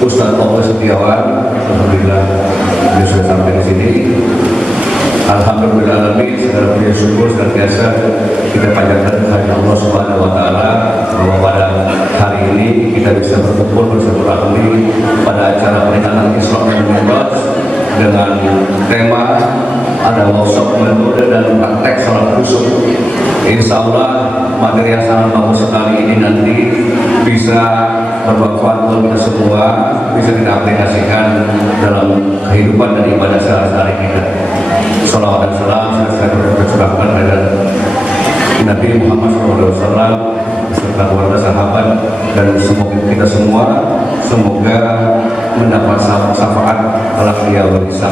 Ustaz Paulus Setiawan, alhamdulillah dia sudah sampai di sini. Alhamdulillah segala puji syukur senantiasa kita panjatkan kepada Allah Subhanahu wa taala bahwa pada hari ini kita bisa berkumpul bersilaturahmi pada acara peringatan Isra dan Mi'raj dengan tema ada workshop metode dan praktek salat khusyuk. Insya Allah materi yang sangat bagus sekali ini nanti bisa bermanfaat untuk kita semua, bisa kita aplikasikan dalam kehidupan dan ibadah sehari-hari kita. Salawat dan salam saya berteruskan kepada Nabi Muhammad SAW beserta keluarga sahabat dan semoga kita semua mendapat syafaat Allah beliau bisa.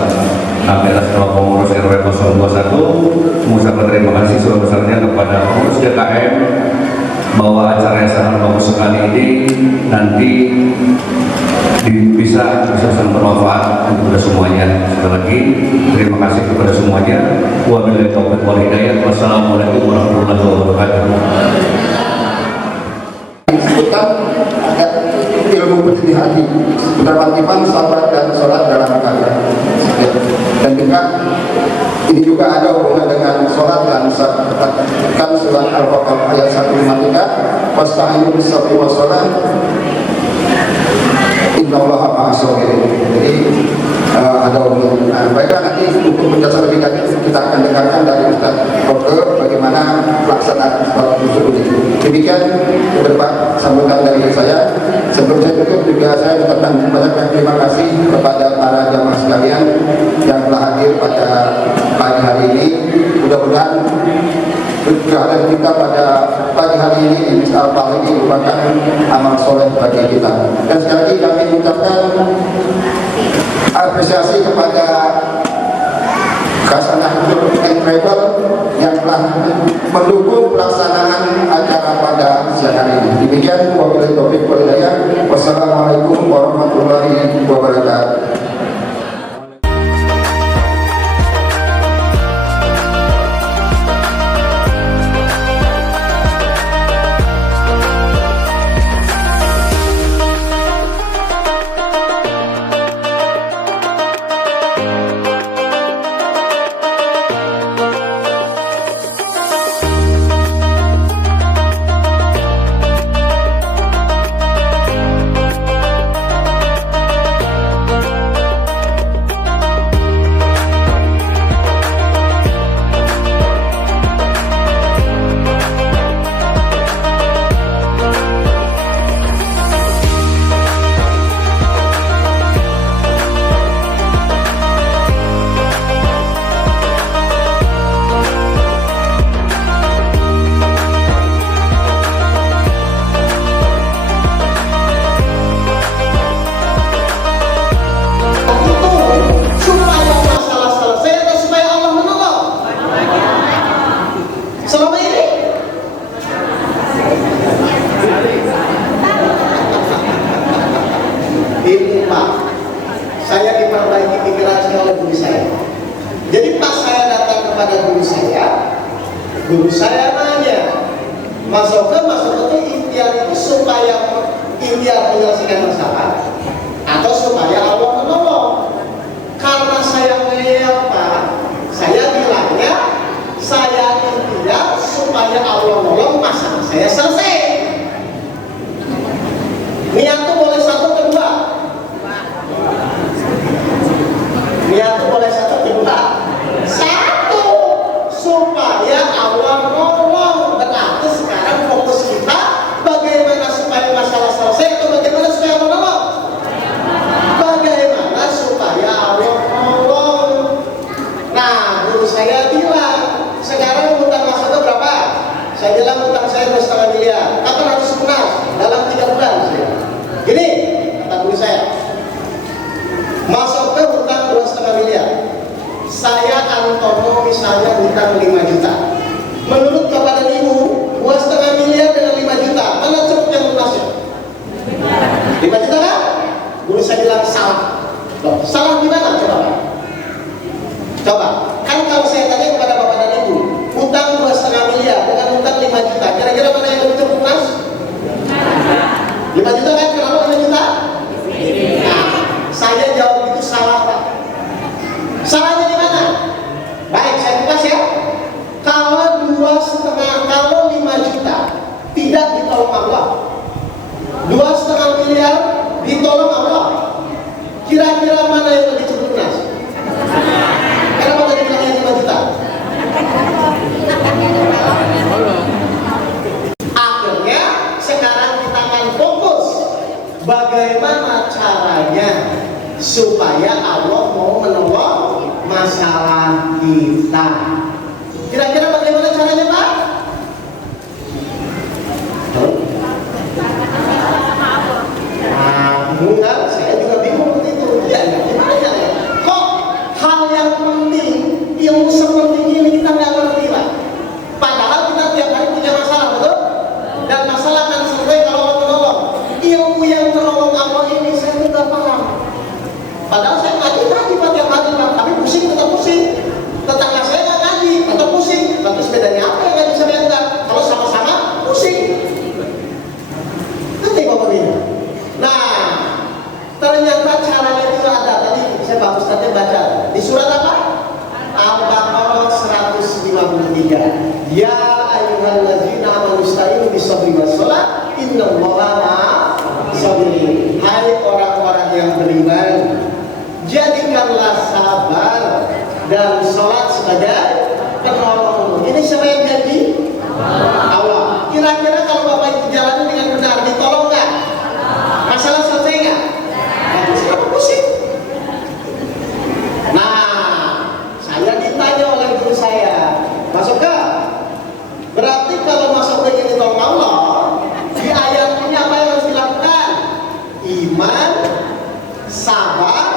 Kami atas nama pengurus RW 021 mengucapkan terima kasih sebesar-besarnya kepada pengurus DKM bahwa acara yang sangat bagus sekali ini nanti bisa sangat bermanfaat untuk kita semuanya. Sekali lagi terima kasih kepada semuanya. Wabillahi taufiq wal hidayah. Wassalamualaikum warahmatullahi wabarakatuh. Disebutkan ada ilmu pendidik hati, penerbangan sabar dan sholat dalam keadaan. Dan juga ini juga ada hubungan dengan sholat dan kan surat Al-Baqarah ayat 153 wasta'inu bis-sabri was-shalah innallaha ma'as-sabirin. Jadi ada hubungan. Baiklah, nanti untuk menjelaskan lebih lanjut kita akan dengarkan dari Ustaz Roke bagaimana pelaksanaan sholat khusyuk ini. Demikian beberapa sambutan dari saya. Sebelum saya tutup juga saya ucapkan banyak terima kasih kepada para jamaah sekalian yang telah hadir pada pagi hari ini. Mudah-mudahan kehadiran kita pada pagi hari ini di Masjid Al-Falah ini merupakan amal soleh bagi kita. Dan sekali lagi kami mengucapkan apresiasi kepada Khasanah Tour and Travel yang telah mendukung pelaksanaan acara pada siang hari ini. Demikian wabillahi taufiq wal hidayah. Wassalamualaikum warahmatullahi wabarakatuh. Saya diperbaiki pikiran oleh guru saya. Jadi pas saya datang kepada guru saya nanya, Mas Oke itu ikhtiar itu supaya ikhtiar menyelesaikan masalah Iya tuh boleh satu, kedua satu, supaya Allah nolong. Berarti sekarang fokus kita bagaimana supaya masalah selesai atau bagaimana supaya Allah nolong? Bagaimana supaya Allah nolong. Nah, guru saya bilang, sekarang hutang Mas Oto berapa? Saya bilang hutang saya 2,5 miliar. Kapan harus lunas? Dalam 3 bulan. Gini, kata guru saya, Mas Oto hutang 2,5 miliar. Saya Antono misalnya hutang 5 juta. Menurut Bapak dan Ibu, 2,5 miliar dengan 5 juta, mana cukup yang lunasnya? 5 juta kan? Guru saya bilang salah. Loh, salah di mana? Coba, kan kalau saya tanya kepada Bapak dan Ibu, hutang 2,5 miliar dengan hutang 5 juta, kira-kira mana yang lebih cukup lunas? 5 juta kan? Kenapa 5 juta? Nah, saya jawab itu salah, Pak. Salahnya di mana? Baik, saya kupas ya. Kalau 2,5, kalau 5 juta tidak ditolong Allah, 2,5 miliar ditolong Allah, kira-kira mana yang lebih cukup lunas? Kenapa tadi bilangnya 5 juta? Akhirnya sekarang kita akan fokus bagaimana caranya supaya Allah mau menolong masalah kita. Kira-kira bagaimana caranya, Pak? Bukan, saya juga bingung begitu. Ya, gimana ya? Kok hal yang penting, ilmu sepenting ini kita nggak ngerti, Pak? Padahal kita tiap hari punya masalah, betul? Dan masalah akan selesai kalau Allah menolong. Ilmu yang menolong Allah ini saya tidak paham. Padahal saya ngaji Pak tiap hari, Pak. Tapi pusing, tetap pusing. Tetangga saya nggak ngaji, tetap pusing. Tapi bedanya apa yang ngaji sama yang enggak? Kalau sama-sama pusing. Nanti Bapak ini. Nah, ternyata caranya itu ada. Tadi saya bagus tadi baca di surat apa? Al-Baqarah 153. Ya ayyuhallazina amanu ista'inu bis-sabri was-shalah innallaha ma'as-sabirin. Hai orang-orang yang beriman, jadikanlah sabar dan sholat sebagai penolong. Ini siapa yang janji? Allah. Kira-kira kalau Bapak itu jalan dengan benar, ditolong nggak? Masalah selesai nggak? Siapa pusing? Nah, saya ditanya oleh guru saya, Mas Oka, berarti kalau Mas Oka ini ditolong Allah, di ayat ini apa yang harus dilakukan? Iman, sabar,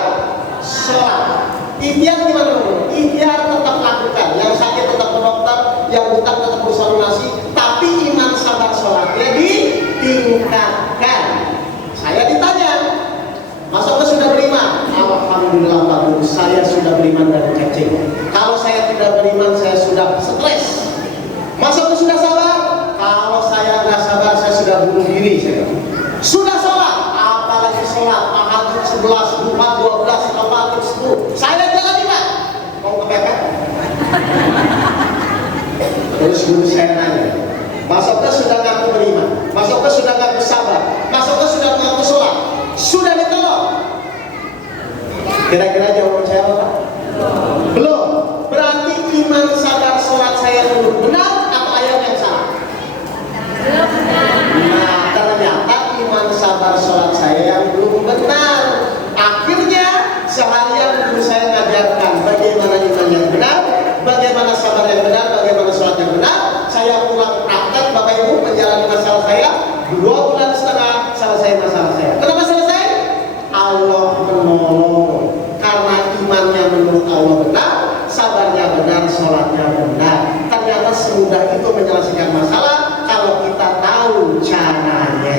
sholat. Ikhtiar gimana? Ikhtiar tetap lakukan. Yang sakit tetap ke dokter, yang hutang tetap berusaha lunasi, tapi iman, sabar, sholatnya ditingkatkan. Saya ditanya, Mas Oka sudah beriman? Alhamdulillah Pak Guru, saya sudah beriman dari kecil. Kalau saya tidak beriman, saya sudah stres. Mas Oka sudah sabar? Kalau saya nggak sabar, saya sudah bunuh diri. Sudah sholat? Apalagi sholat? Tahajud 11, duha 12, rawatib 10. Saya jalani, Pak. Mau kepepet? Terus guru saya nanya, Mas Oka sudah ngaku beriman? Mas Oka sudah ngaku sabar? Mas Oka sudah ngaku sholat? Sudah ditolong? Kira-kira jawaban saya apa? Belum. Berarti iman, sabar, sholat saya dulu benar atau ayat yang salah? Nah, ternyata iman, sabar, sholat saya yang belum benar. Akhirnya seharian guru saya mengajarkan bagaimana iman yang benar, bagaimana sabar yang benar, bagaimana sholat yang benar. Saya pulang praktek, Bapak Ibu, menjalani masalah saya 2,5 bulan selesai masalah saya. Kenapa selesai? Allah menolong. Karena imannya menurut Allah benar, sabarnya benar, sholatnya benar. Ternyata semudah itu menyelesaikan masalah kalau kita tahu caranya.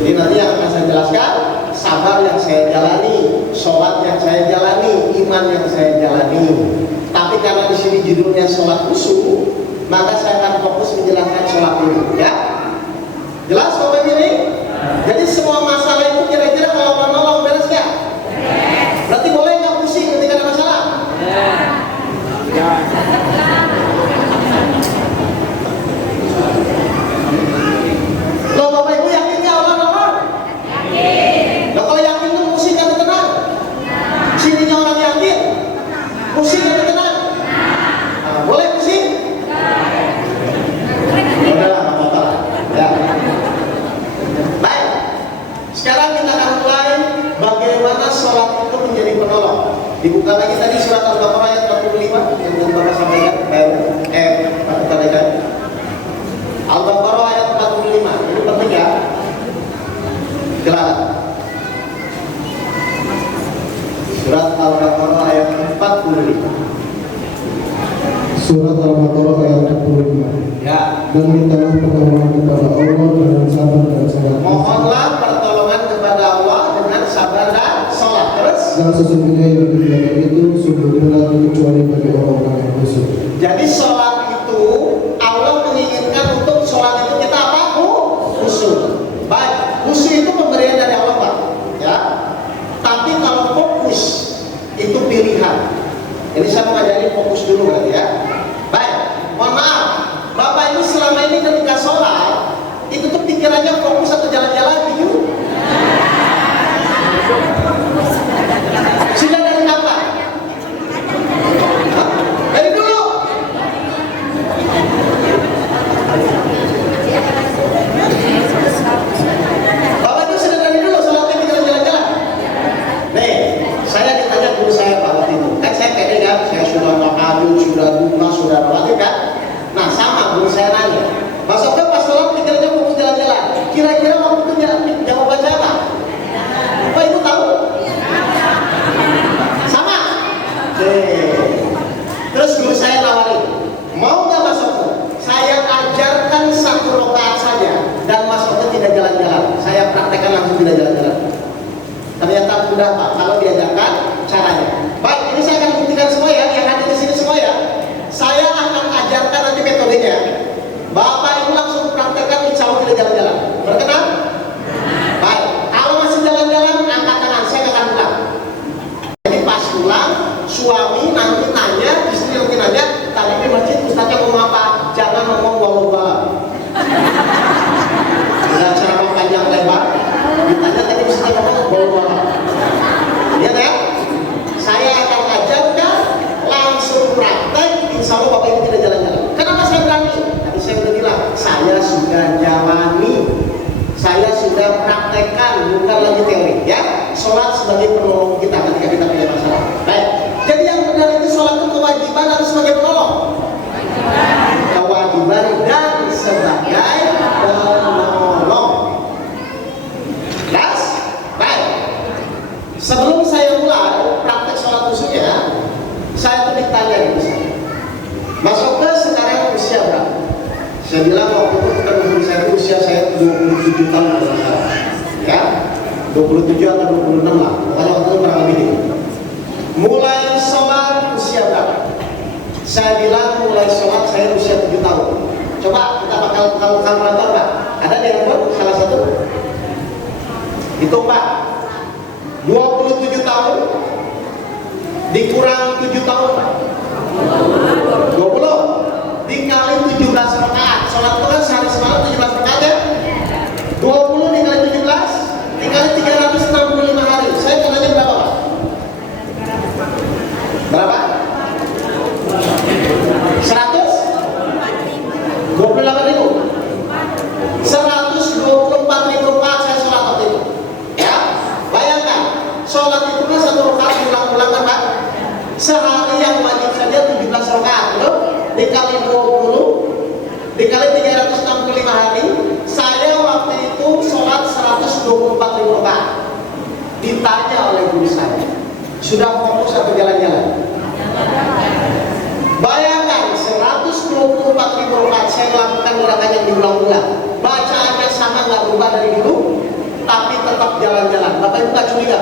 Jadi nanti yang akan saya jelaskan, sabar yang saya jalani, sholat yang saya jalani, iman yang saya jalani. Tapi karena di sini judulnya sholat khusyuk, maka saya akan fokus menjelaskan sholat dulu, ya. Jelas Bapak ini? Jadi semua masalah itu kira-kira kalau menolong beres nggak? Berarti boleh nggak pusing ketika ada masalah? Loh Bapak Ibu yakin nggak Allah nolong? Yakin. Loh kalau yakin tuh pusing atau tenang? penolong. Dibuka lagi tadi surat Al-Baqarah ayat 45 yang tadi Bapak sampaikan. Bapak sampaikan. Al-Baqarah ayat 45. Ini penting ya. Jelas. Surat Al-Baqarah ayat 45. Surat Al-Baqarah ayat 45. Ya. Dan mintalah pertolongan kepada Allah dengan sabar dan salat. Mohonlah pertolongan kepada Allah dengan sabar dan sholat. Terus? Dan sesungguhnya yang demikian itu sungguh berat kecuali bagi orang-orang yang khusyuk. Jadi sholat itu Allah menginginkan untuk sholat itu kita apa? Khusyuk. Baik, khusyuk itu pemberian dari Allah Pak. Ya. Tapi kalau fokus itu pilihan. Jadi saya mau ngajarin fokus dulu berarti ya. Baik, mohon maaf. Bapak Ibu selama ini ketika sholat itu tuh pikirannya fokus atau jalan-jalan gitu? Sudah dari kapan? Hah? Dari dulu. Bapak Ibu sudah dari dulu sholatnya pikiran jalan-jalan. Nih, saya ditanya guru saya Pak waktu itu. Kan saya pede kan, saya sudah tahajud, sudah duha, sudah rawatib kan. Nah sama guru saya nanya, Mas Oke pas sholat pikirannya fokus jalan-jalan. Kira-kira waktu itu jawab baca apa? Pak Ibu tahu? Sama? Terus guru saya nawarin, mau nggak Mas Oke? Saya ajarkan 1 rakaat saja dan Mas Oke tidak jalan-jalan. Saya praktekkan langsung tidak jalan-jalan. Ternyata mudah Pak, kalau diajarkan caranya. Baik, ini saya akan buktikan semua ya, yang hadir di sini semua ya. Saya akan ajarkan nanti metodenya. Bapak Ibu langsung praktekkan, insya Allah tidak jalan-jalan. Berkenan? Baik, kalau masih jalan-jalan, angkat tangan, saya akan pulang. Jadi pas pulang, suami nanti nanya, istri nanti nanya, tadi di masjid ustaznya ngomong apa? Jangan ngomong wallah. Tidak ceramah panjang lebar. Ditanya tadi ustaznya ngomong wallah. Lihat ya, saya akan ajarkan langsung praktek, insya Allah Bapak Ibu tidak jalan-jalan. Kenapa saya berani? Tadi saya sudah bilang, saya sudah jalani, saya sudah praktekkan, bukan lagi teori ya. Sholat sebagai penolong kita ketika kita punya masalah. Baik, jadi yang benar itu sholat itu kewajiban atau sebagai penolong? Kewajiban dan sebagai penolong. Jelas? Baik. Sebelum saya mulai praktek sholat khusyuknya, saya tuh ditanya gitu saya. Mas Oke sekarang usia berapa? Saya bilang waktu itu ketemu guru saya itu usia saya 27 tahun kalau nggak salah. Ya, 27 atau 26 lah. Pokoknya waktu itu kurang lebih gitu. Mulai sholat usia berapa? Saya bilang mulai sholat saya usia 7 tahun. Coba kita bakal kalkulator Pak. Ada di handphone salah satu? Itu Pak. 27 tahun dikurang 7 tahun Pak. 20 dikali 17 rakaat. Sholat itu kan sehari semalam 17 rakaat ya. 20 dikali 17 dikali 365 hari. Saya tanya berapa Pak? Berapa? 100? 28 ribu? 124 ribu rakaat saya sholat waktu itu. Ya, bayangkan sholat itu kan 1 rakaat ulang-ulang kan Pak? Sehari yang wajib saja 17 rakaat, betul? Dikali 20 dikali 365 hari, saya waktu itu sholat 124 ribu rakaat. Ditanya oleh guru saya, sudah fokus atau jalan-jalan? Bayangkan 124 ribu rakaat saya melakukan gerakan yang diulang-ulang. Bacaannya sama nggak berubah dari dulu, tapi tetap jalan-jalan. Bapak Ibu nggak curiga?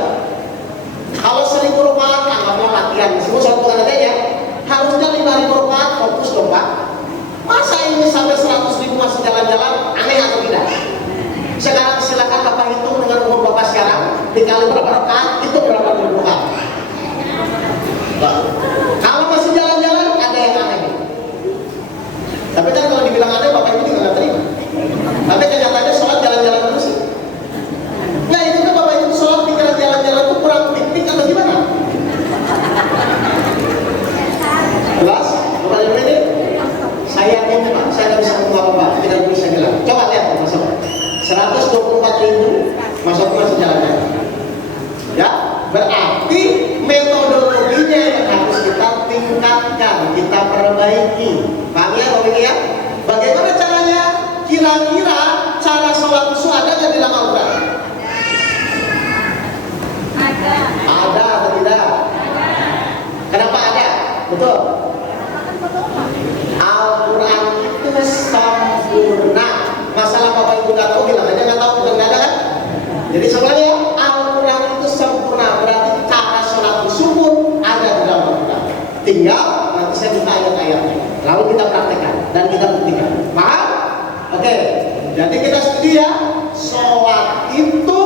Kalau 1000 rakaat nggak mau latihan, semua soal bukan adanya. Harusnya 5000 rakaat fokus dong Pak. Masa ini sampai 100.000 masih jalan-jalan, aneh atau tidak? Sekarang silakan Bapak hitung dengan umur Bapak sekarang, dikali berapa rakaat, itu berapa ribu rakaat. Kalau masih jalan-jalan, ada yang aneh. Tapi kan kalau dibilang aneh, Bapak Ibu juga nggak terima. Tapi kenyataannya sholat jalan-jalan terus sih. Nah itu kan Bapak Ibu sholat pikiran jalan-jalan itu kurang piknik atau gimana? Jelas? Bapak Ibu ini? Saya yakin Pak, saya nggak bisa ngomong apa-apa, tidak bisa bilang. Coba lihat masuk. 124 ribu masuk masih jalan-jalan. Ya? kita praktekkan dan kita buktikan. Paham? Oke. Jadi kita studi ya. Sholat itu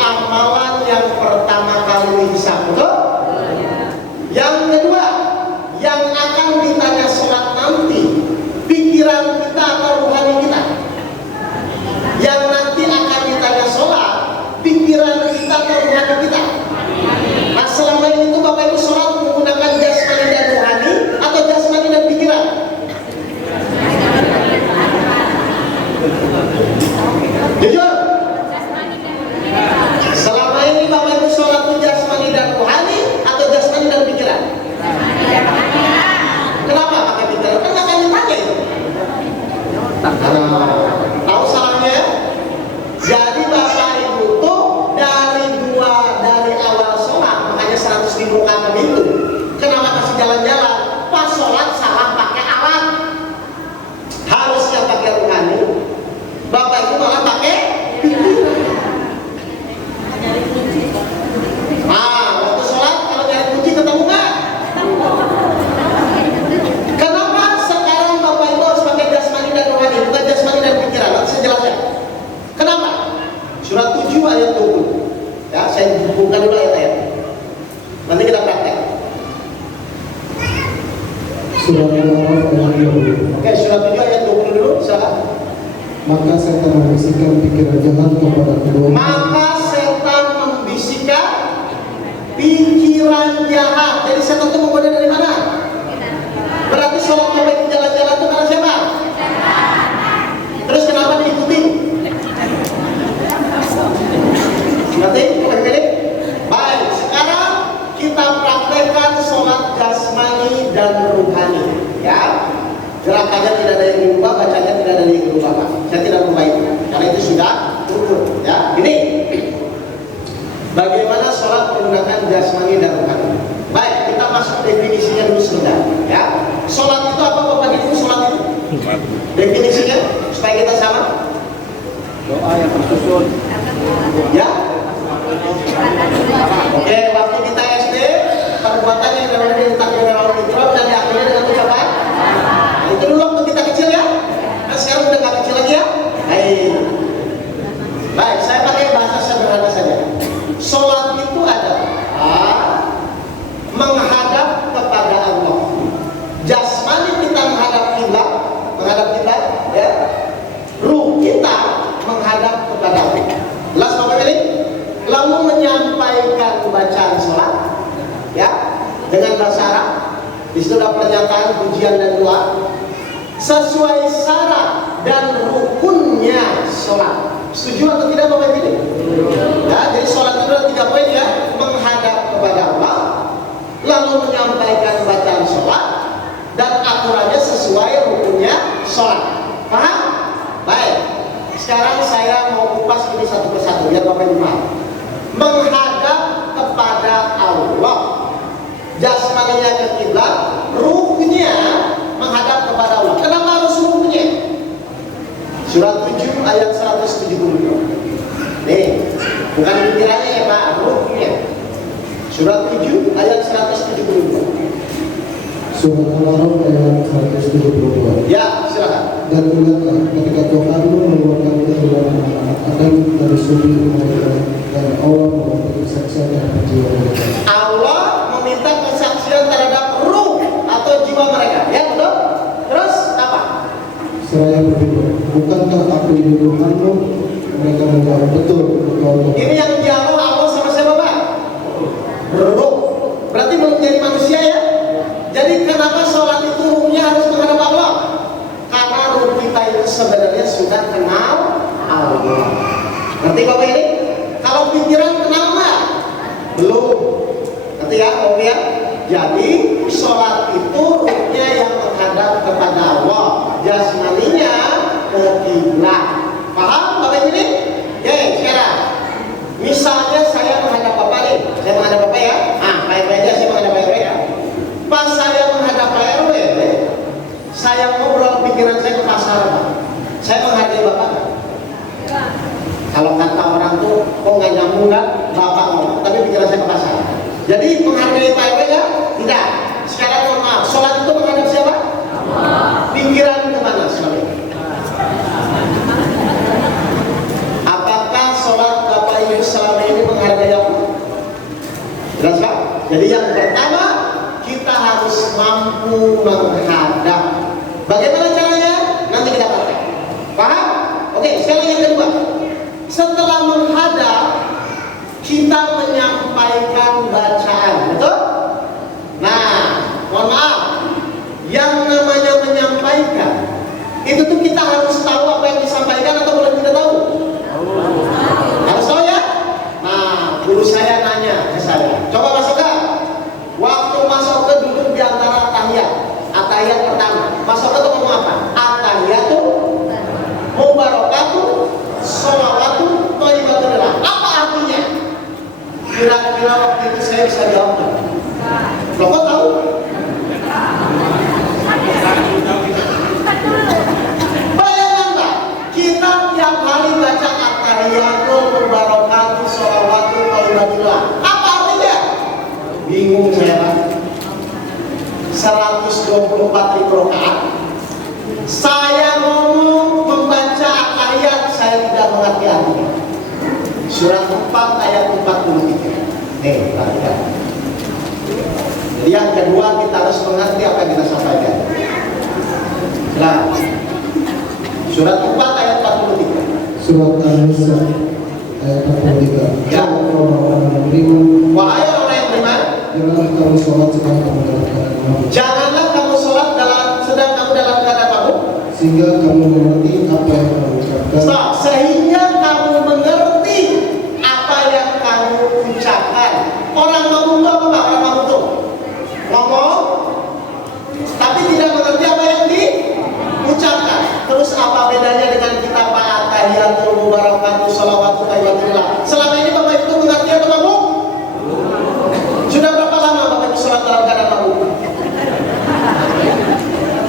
amalan yang pertama kali dihisab, betul? Yang kedua, yang akan ditanya sholat nanti, pikiran kita atau rohani kita. Yang nanti akan ditanya sholat, pikiran kita atau rohani kita. Nah, selama ini itu Bapak Ibu sholat menggunakan jasmani dan rohani atau jasmani dan pikiran? Jujur. Selama ini Bapak Ibu sholat itu jasmani dan rohani atau jasmani dan pikiran? Kenapa pakai pikiran? Kan nggak akan ditanya itu. Tahu salahnya? Jadi Bapak Ibu tuh dari awal sholat, makanya 100.000 rakaat itu. Kenapa masih jalan-jalan? Pas sholat salah pakai alat. Harusnya pakai rohani. Bapak Ibu malah pakai pikiran. Waktu sholat kalau nyari kunci ketemu nggak? Kenapa sekarang Bapak Ibu harus pakai jasmani dan rohani, bukan jasmani dan pikiran? Nanti saya jelaskan. Kenapa? Surat 7 ayat 20. Ya, saya buka dulu ayat-ayat. Nanti kita praktek. Surat Al-Araf ayat 20. Oke, surat 7 ayat 20 dulu, silakan. Maka setan membisikkan pikiran jahat kepada kedua. Maka setan membisikkan pikiran jahat. Jadi setan itu menggoda dari mana? Berarti sholat Bapak Ibu jalan-jalan itu karena siapa? Terus kenapa diikuti? Berarti pilih. Baik, sekarang kita praktekkan sholat jasmani dan rohani. Ya, gerakannya tidak ada yang dirubah, bacanya tidak ada yang dirubah, Pak. Saya tidak merubah itu, karena itu sudah turun. Ya, ini bagaimana sholat menggunakan jasmani dan rohani. Baik, kita masuk definisinya dulu sebentar. Ya, sholat itu apa Bapak Ibu? Sholat itu definisinya supaya kita sama. Doa yang tersusun. Ya. Oke, waktu kita SD, perbuatan yang namanya ditakdir oleh Ikram dan diakhiri dengan ucapan. Nah, itu dulu waktu kita kecil ya. Nah, sekarang udah nggak kecil lagi ya. Baik, saya pakai bahasa sederhana saja. Sholat itu adalah menghadap kepada Allah. Jasmani kita menghadap kiblat, ya. Ruh kita menghadap kepada Allah. Jelas Bapak Ibu? Lalu menyampaikan bacaan sholat, ya, dengan bahasa Arab. Di situ ada pernyataan, pujian dan doa sesuai syarat dan rukunnya sholat. Setuju atau tidak Bapak Ibu? Ya, jadi sholat itu ada 3 poin ya: menghadap kepada Allah, lalu menyampaikan bacaan sholat, dan aturannya sesuai rukunnya sholat. Paham? Baik. Sekarang saya mau kupas ini satu persatu biar Bapak Ibu paham. Menghadap kepada Allah, jasmaninya ke kiblat, ruhnya menghadap kepada Allah. Kenapa harus ruhnya? Surat 7 ayat 172. Nih, bukan pikirannya ya Pak, ruhnya. Surat 7 ayat 172. Surat Al-Araf ayat 172. Ya, silakan. Dan ingatlah ketika Tuhanmu mengeluarkan kedua anak Adam dari sumber mereka, dan Allah memberi kesaksian terhadap jiwa mereka. Allah meminta kesaksian terhadap ruh atau jiwa mereka. Ya betul? Terus apa? Seraya berfirman, bukankah aku ini Tuhanmu? Mereka menjawab, betul, engkau Tuhan. Ini yang dialog Allah sama siapa Pak? Ruh. Berarti belum jadi manusia ya? Jadi kenapa sholat itu ruhnya harus menghadap Allah? Karena ruh kita itu sebenarnya sudah kenal Allah. Ngerti Bapak ini? Kalau pikiran kenal nggak? Belum. Ngerti ya Bapak ya? Jadi sholat itu ruhnya yang menghadap kepada Allah, jasmaninya ke kiblat. Paham Bapak ini? Oke, sekarang misalnya saya menghadap Bapak nih, saya menghadap Bapak ya. Pak RW aja saya menghadap Pak RW ya. Pas saya menghadap Pak RW, saya ngobrol pikiran saya ke pasar Pak. Saya menghargai Bapak. Kalau kata orang tuh, kok nggak nyambung kan? Bapak ngomong, tapi pikiran saya ke pasar. Jadi menghargai Pak RW ya? Tidak. Sekarang mohon maaf, sholat itu menghadap siapa? Allah. Coba masukkan. Waktu masuk ke duduk di antara atahiyat pertama. Masuk ke ngomong apa? Atahiyatu mubarakatuh sholawatu thayyibatullah. Apa artinya? Kira-kira waktu itu saya bisa jawab nggak? Lo kok tahu? Bayangkan nggak? Kita tiap hari baca at-tahiyatul mubarakatuh sholawatu thayyibatullah. Apa artinya? Bingung saya Pak. 124.000 rakaat. Saya ngomong membaca ayat, saya tidak mengerti artinya. Surat 4 ayat 43. Nih, perhatikan. Jadi yang kedua kita harus mengerti apa yang kita sampaikan. Nah, surat 4 ayat 43. Surat An-Nisa ayat 43. Ya. Wahai orang yang beriman, janganlah kamu sholat sedang kamu dalam keadaan mabuk, janganlah kamu sholat sedang kamu dalam keadaan mabuk, sehingga kamu mengerti apa yang kamu ucapkan. Stop. Sehingga kamu mengerti apa yang kamu ucapkan. Orang mabuk itu apa? Orang mabuk itu ngomong, tapi tidak mengerti apa yang diucapkan. Terus apa bedanya dengan kita at-tahiyatul mubarakatuh sholawatu thayyibatullah? Selama ini Bapak Ibu mengerti atau mabuk? Sudah berapa lama Bapak Ibu sholat dalam keadaan mabuk?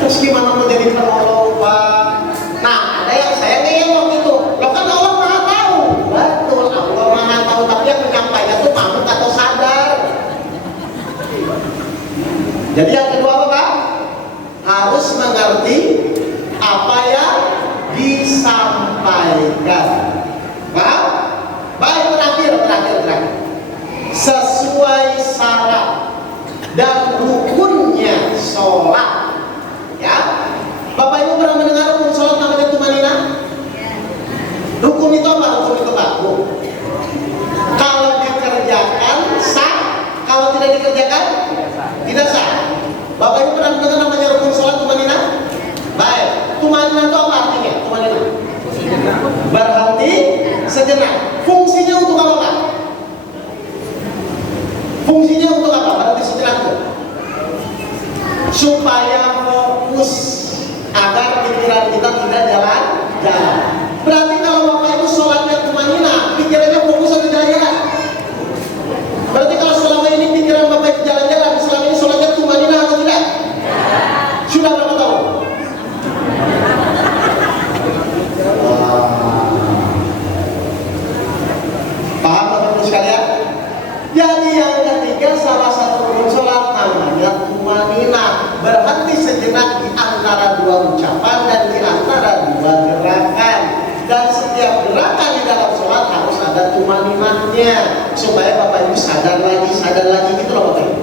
Terus gimana mau jadi penolong Pak? Nah, ada yang saya ngeyel waktu itu. Loh kan Allah Maha tahu. Betul, Allah Maha tahu, tapi yang menyampaikan itu mabuk atau sadar. Jadi yang kedua apa Pak? Harus mengerti apa yang disampaikan. Paham? Baik, terakhir. Sesuai syarat dan rukunnya sholat. Ya, Bapak Ibu pernah mendengar rukun sholat namanya tumanina? Rukun itu apa? Rukun itu Pak. Kalau dikerjakan sah, kalau tidak dikerjakan tidak sah. Bapak Ibu pernah mendengar namanya rukun sholat tumanina? Baik, tumanina itu apa artinya? Tumanina berhenti sejenak. Fungsinya untuk apa Pak? Fungsinya untuk apa? Berarti sejenak itu supaya fokus agar pikiran kita tidak jalan-jalan. Berarti kalau Bapak Ibu sholatnya tumanina, pikirannya fokus atau jalan-jalan? Berarti kalau selama ini pikiran Bapak Ibu jalan-jalan, selama ini sholatnya tumanina atau tidak? Sudah berapa tahun? Paham Bapak Ibu sekalian? Jadi yang ketiga, salah satu rukun sholat namanya tumanina, berhenti sejenak di antara dua ucapan dan di antara dua gerakan. Dan setiap gerakan di dalam sholat harus ada tumaninahnya supaya Bapak Ibu sadar lagi gitu loh Bapak Ibu.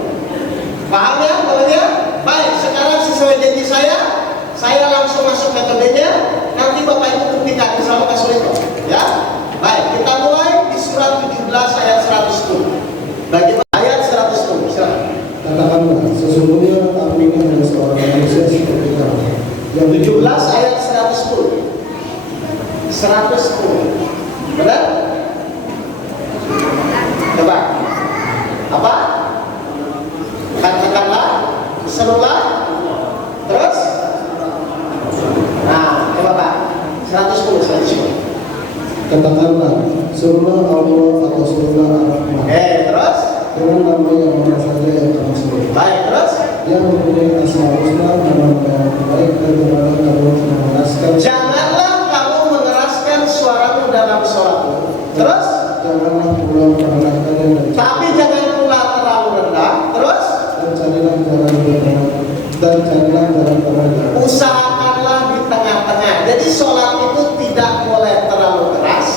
Paham ya Bapak Ibu? Baik, sekarang sesuai janji saya langsung masuk metodenya. Nanti Bapak Ibu buktikan bersama Pak Sulito. Ya, baik, kita mulai di surat 17 ayat 110. Bagaimana ayat 110? Silakan. Katakanlah, sesungguhnya aku ini adalah seorang manusia seperti kamu. Yang 17 ayat 110. 110. Benar? Coba. Apa? Katakanlah, serulah. Terus? Nah, coba Pak. 110. Katakanlah, suruhlah Allah atau suruhlah Ar-Rahman Terus? dengan nama yang mana saja yang kamu suruh. Baik, terus? Yang mempunyai asmaul husna, nama yang baik, dan janganlah kamu mengeraskan. Janganlah kamu mengeraskan suaramu dalam sholatmu. Terus? Janganlah pula merendahkan dan Tapi jangan pula terlalu rendah. Terus? carilah jalan bertengah dan carilah jalan tengah. Usahakanlah di tengah-tengah. Jadi sholat itu tidak boleh terlalu keras,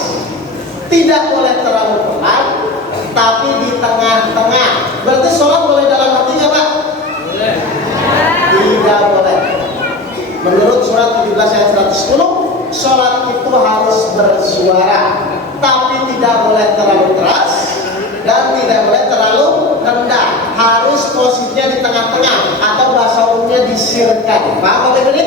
tidak boleh terlalu pelan, tapi di tengah-tengah. Berarti sholat boleh dalam hatinya Pak? Boleh. Tidak boleh. Menurut surat 17 ayat 110, sholat itu harus bersuara, tapi tidak boleh terlalu keras dan tidak boleh terlalu rendah. Harus posisinya di tengah-tengah atau bahasa umumnya disirkan. Paham Bapak Ibu ini?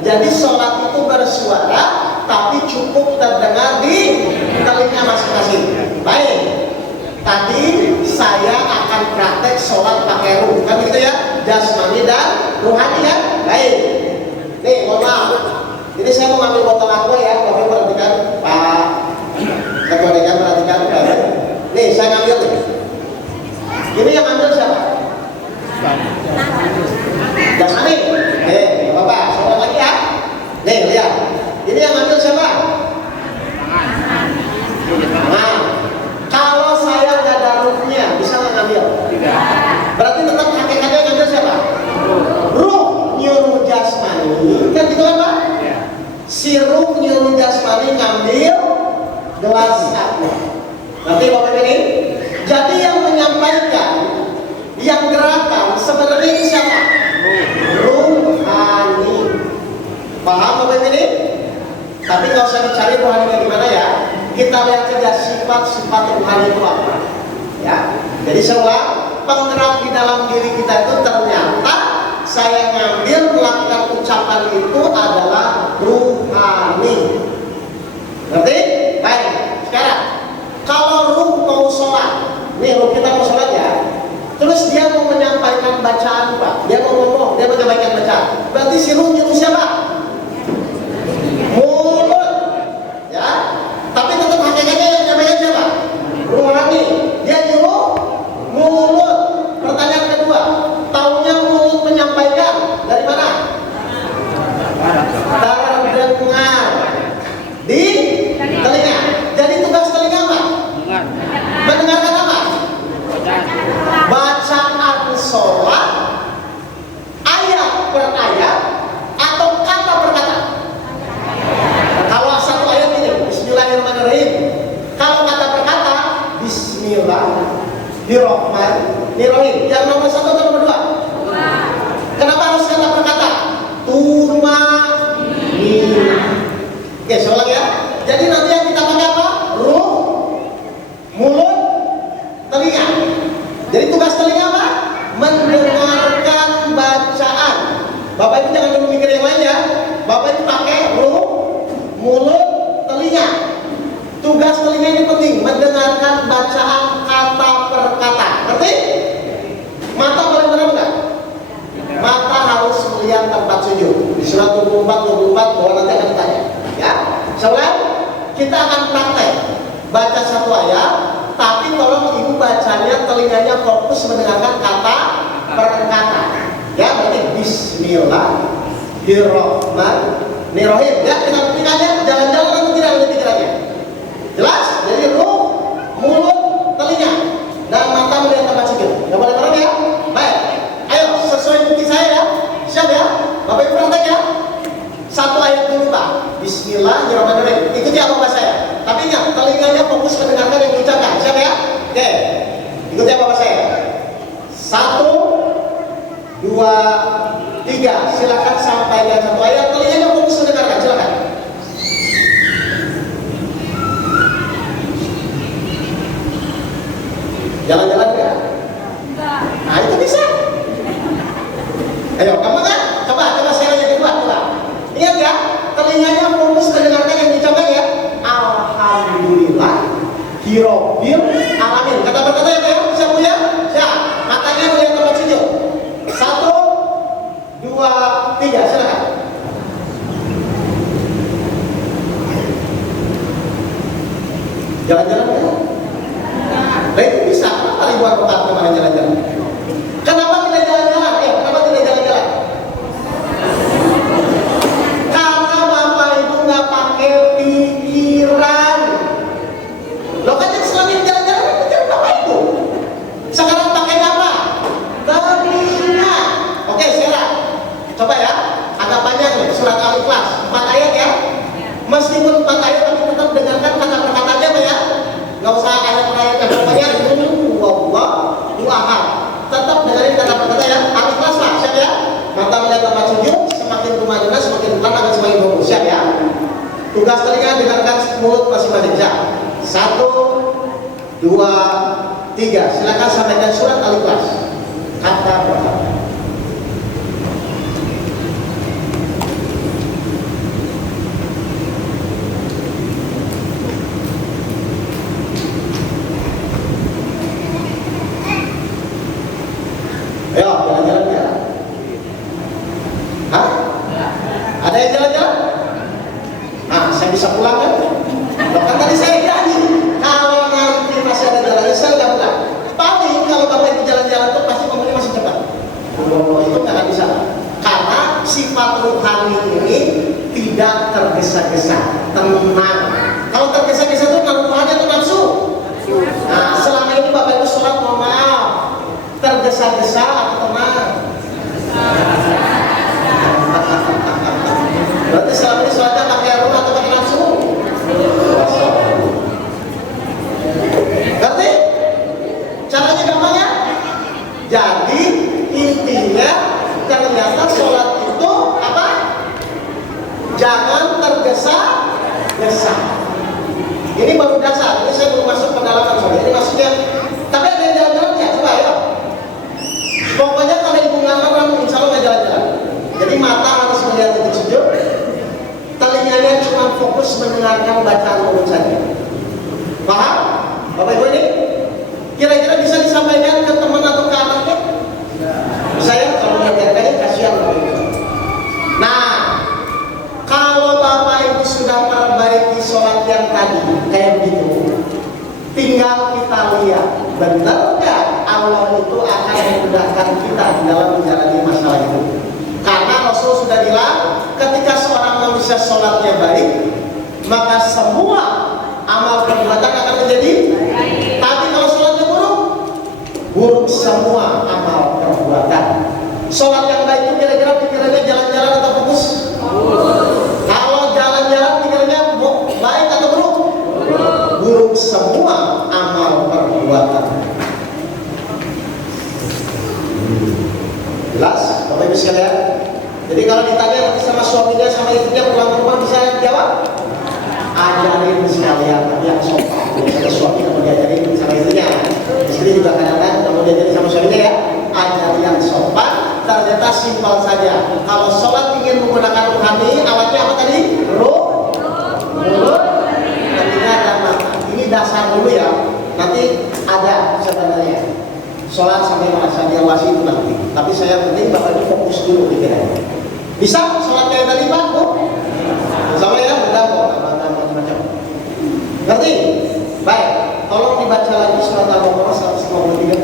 Jadi sholat itu bersuara, tapi cukup terdengar di telinga masing-masing. Baik. Tadi saya akan praktek sholat pakai ruh, kan gitu ya, jasmani dan rohani ya. Baik, nih mohon maaf, ini saya mau ngambil botol aqua ya, Bapak perhatikan, Pak Ketua Dekan perhatikan, nih saya ngambil nih. Ini yang ambil siapa? Jasmani. Bapak, saya lagi ya. Nih lihat, ini yang ambil siapa? Nah, kalau saya nggak ada ruhnya, bisa nggak ngambil? Tidak. Berarti tetap hakikatnya ngambil siapa? Ruh nyuruh jasmani, kan gitu kan Pak? Ya. Si ruh nyuruh jasmani ngambil gelas aqua. Nanti Bapak ini, jadi yang menyampaikan, yang gerakan sebenarnya ini siapa? Ruhani. Paham Bapak ini? Tapi nggak usah dicari rohaninya gimana ya. Kita lihat saja sifat-sifat rohani itu apa. Ya. Jadi semua penggerak di dalam diri kita itu ternyata saya ngambil melakukan ucapan itu adalah rohani. Ngerti? Baik. Sekarang kalau ruh mau sholat, nih ruh kita mau sholat ya. Terus dia mau menyampaikan bacaan Pak. Dia mau ngomong, dia menyampaikan bacaan. Berarti si ruh nyuruh siapa? Mulut. Ya. Tapi tetap hakikatnya yang nyampaikan siapa? Rohani. Dia nyuruh mulut. Pertanyaan kedua, taunya mulut menyampaikan dari mana? Terdengar di telinga. Jadi tugas telinga apa? Mendengarkan apa? Bacaan sholat, ayat per ayat atau kata per kata. Kalau satu ayat ini Bismillahirrahmanirrahim, kalau kata per kata Bismillahirrahmanirrahim. Yang nomor satu atau nomor dua? Kenapa harus kata per kata? Tumanina. Oke, sekali lagi ya. Jadi nanti yang kita pakai apa? Ruh, mulut, telinga. Jadi tugas telinga apa? Mendengarkan bacaan. Bapak Ibu jangan dulu mikir yang lain ya. Bapak Ibu pakai ruh, mulut, telinga. Tugas telinga ini penting, mendengarkan bacaan kata per kata. Ngerti? Mata boleh benar enggak? Mata harus melihat tempat sujud. Di surat 24 bahwa nanti akan ditanya. Ya. Soalnya kita akan praktek baca satu ayat, tapi tolong ibu bacanya telinganya fokus mendengarkan kata per kata. Ya, berarti Bismillahirrahmanirrahim. Ya, kita buktikannya jalan-jalan atau tidak nanti pikirannya. Jelas? Jadi ruh, mulut, telinga, dan mata melihat tempat sujud. Gak boleh bareng ya? Baik. Ayo, sesuai bukti saya ya. Siap ya? Bapak Ibu praktek ya. Satu ayat dulu Pak. Bismillahirrahmanirrahim. Ikuti apa Bapak saya. Tapi ingat, telinganya fokus mendengarkan yang diucapkan. Siap ya? Oke. Ikuti apa Bapak saya. 1, 2, 3. Silakan sampaikan satu ayat. Telinganya fokus mendengarkan. Silakan. Jalan-jalan ya? Enggak. Nah itu bisa. Ayo, kamu kan? Coba saya yang kedua, coba. Ingat ya, telinganya fokus mendengarkan yang diucapkan ya. Alhamdulillah, Hirobbil alamin. Kata berkata ya, siap Bu ya? Siap. Matanya melihat tempat sujud. 1, 2, 3, silakan. Jalan-jalan ya? Nah itu bisa. Kenapa ribuan rokat kemarin jalan-jalan? Kenapa tidak jalan-jalan? Kenapa tidak jalan-jalan? Karena Bapak Ibu nggak pakai pikiran. Loh kan yang selama ini jalan-jalan pikiran Bapak Ibu. Sekarang pakai apa? Telinga. Oke, sekarang coba ya. Agak panjang nih surat Al-Ikhlas 4 ayat ya. Meskipun 4 ayat tapi tetap dengarkan kata per katanya Pak ya. Nggak usah ayat-ayat yang pokoknya ahad. Tetap dengerin kata per kata ya. Al-Ikhlas Pak, siap ya. Mata melihat tempat sujud, semakin tumanina semakin pelan akan semakin fokus. Siap ya. Tugas telinga dengarkan mulut masing-masing. Siap. 1, 2, 3. Silakan sampaikan surat Al-Ikhlas. Kata per kata. sifat rohani ini tidak tergesa-gesa, tenang. Kalau tergesa-gesa itu rohani atau nafsu? Nah, selama ini Bapak Ibu sholat, mohon maaf, tergesa-gesa atau tenang? Berarti selama ini sholatnya pakai roh atau pakai nafsu? Ngerti? Caranya gampang ya? Jadi intinya ternyata sholat itu apa? Jangan tergesa-gesa. Ini baru dasar. Ini saya belum masuk pendalaman soal ini maksudnya. Tapi ada yang jalan-jalan ya? Coba ya. Pokoknya kalau ibu ngantor, insya Allah nggak jalan-jalan. Jadi mata harus melihat itu sujud, telinganya cuma fokus mendengarkan bacaan mulut saja. Paham? Bapak Ibu ini? Kira-kira bisa disampaikan ke teman atau ke anaknya? Saya kalau mengajarkannya kasihan. Nah, kalau Bapak Ibu sudah memperbaiki sholat yang tadi kayak begitu, tinggal kita lihat benar nggak Allah itu akan memudahkan kita di dalam menjalani masalah itu. Karena Rasul sudah bilang, ketika seorang manusia sholatnya baik, maka semua amal perbuatan akan menjadi baik. Tapi kalau sholatnya buruk, buruk semua amal perbuatan. Sholat yang baik itu kira-kira pikirannya jalan-jalan atau fokus? Kalau jalan-jalan pikirannya baik atau buruk? Buruk semua amal perbuatan. Jelas, Bapak Ibu sekalian? Jadi kalau ditanya sama suaminya sama istrinya pulang ke rumah bisa jawab? Ajarin sekalian, tapi yang sopan. Biasanya suami kalau diajarin sama istrinya, istri juga kadang-kadang kalau diajarin sama suaminya ya, ajarin yang sopan. Ternyata simpel saja. Kalau sholat ingin menggunakan rohani, alatnya apa tadi? Roh, mulut, telinga dan mata. Ini dasar dulu ya. Nanti ada sebenarnya. Sholat sampai merasa diawasi itu nanti. Tapi saya penting Bapak itu fokus dulu pikirannya. Bisa sholat kayak tadi Pak? Bu? Sama ya, mudah kok, macam-macam. Ngerti? Baik, tolong dibaca lagi surat Al-Baqarah 153.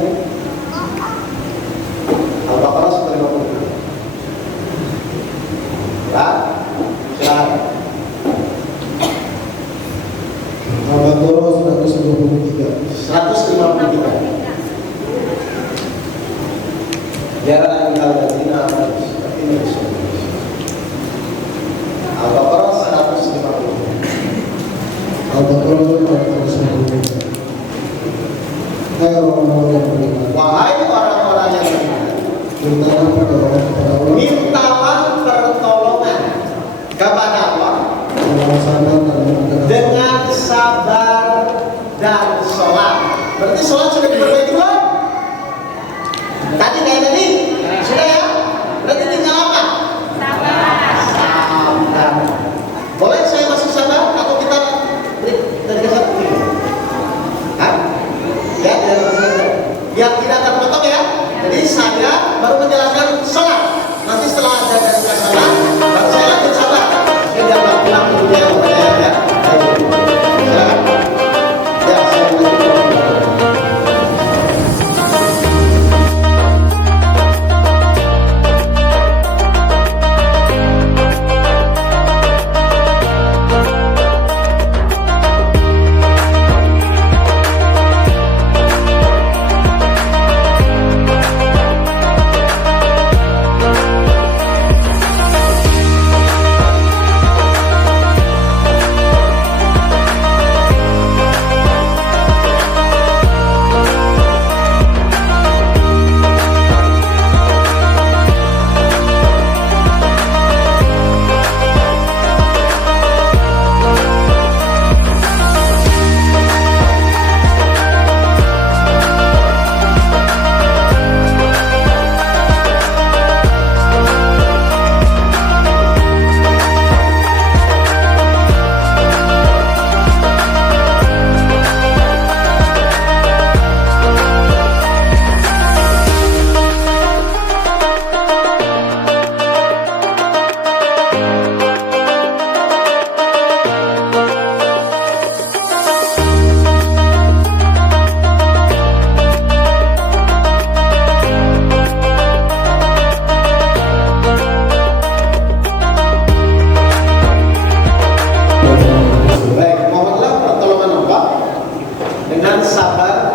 Al-Baqarah 153. Ya, silakan. Al-Baqarah 153. 153. Jangan kalian seperti ini. Al-Baqarah 150. Al-Baqarah 153. Hai orang-orang yang beriman, Wahai orang-orang yang beriman, mintalah pertolongan kepada Allah mintalah pertolongan kepada Allah dengan sabar dan dengan sabar dan sholat. Berarti sholat sudah diperbaiki belum? Tadi kayak tadi sudah ya. Berarti tinggal apa? Sabar. Boleh saya masuk sabar atau kita dari satu? Hah? Ya, biar tidak terpotong ya. Jadi saya baru menjelaskan sholat. Nanti setelah ada dari salat, baru saya lanjut sabar. Saya biar nggak pulang dulu ya. Ya. Silakan. Ya, saya lanjut.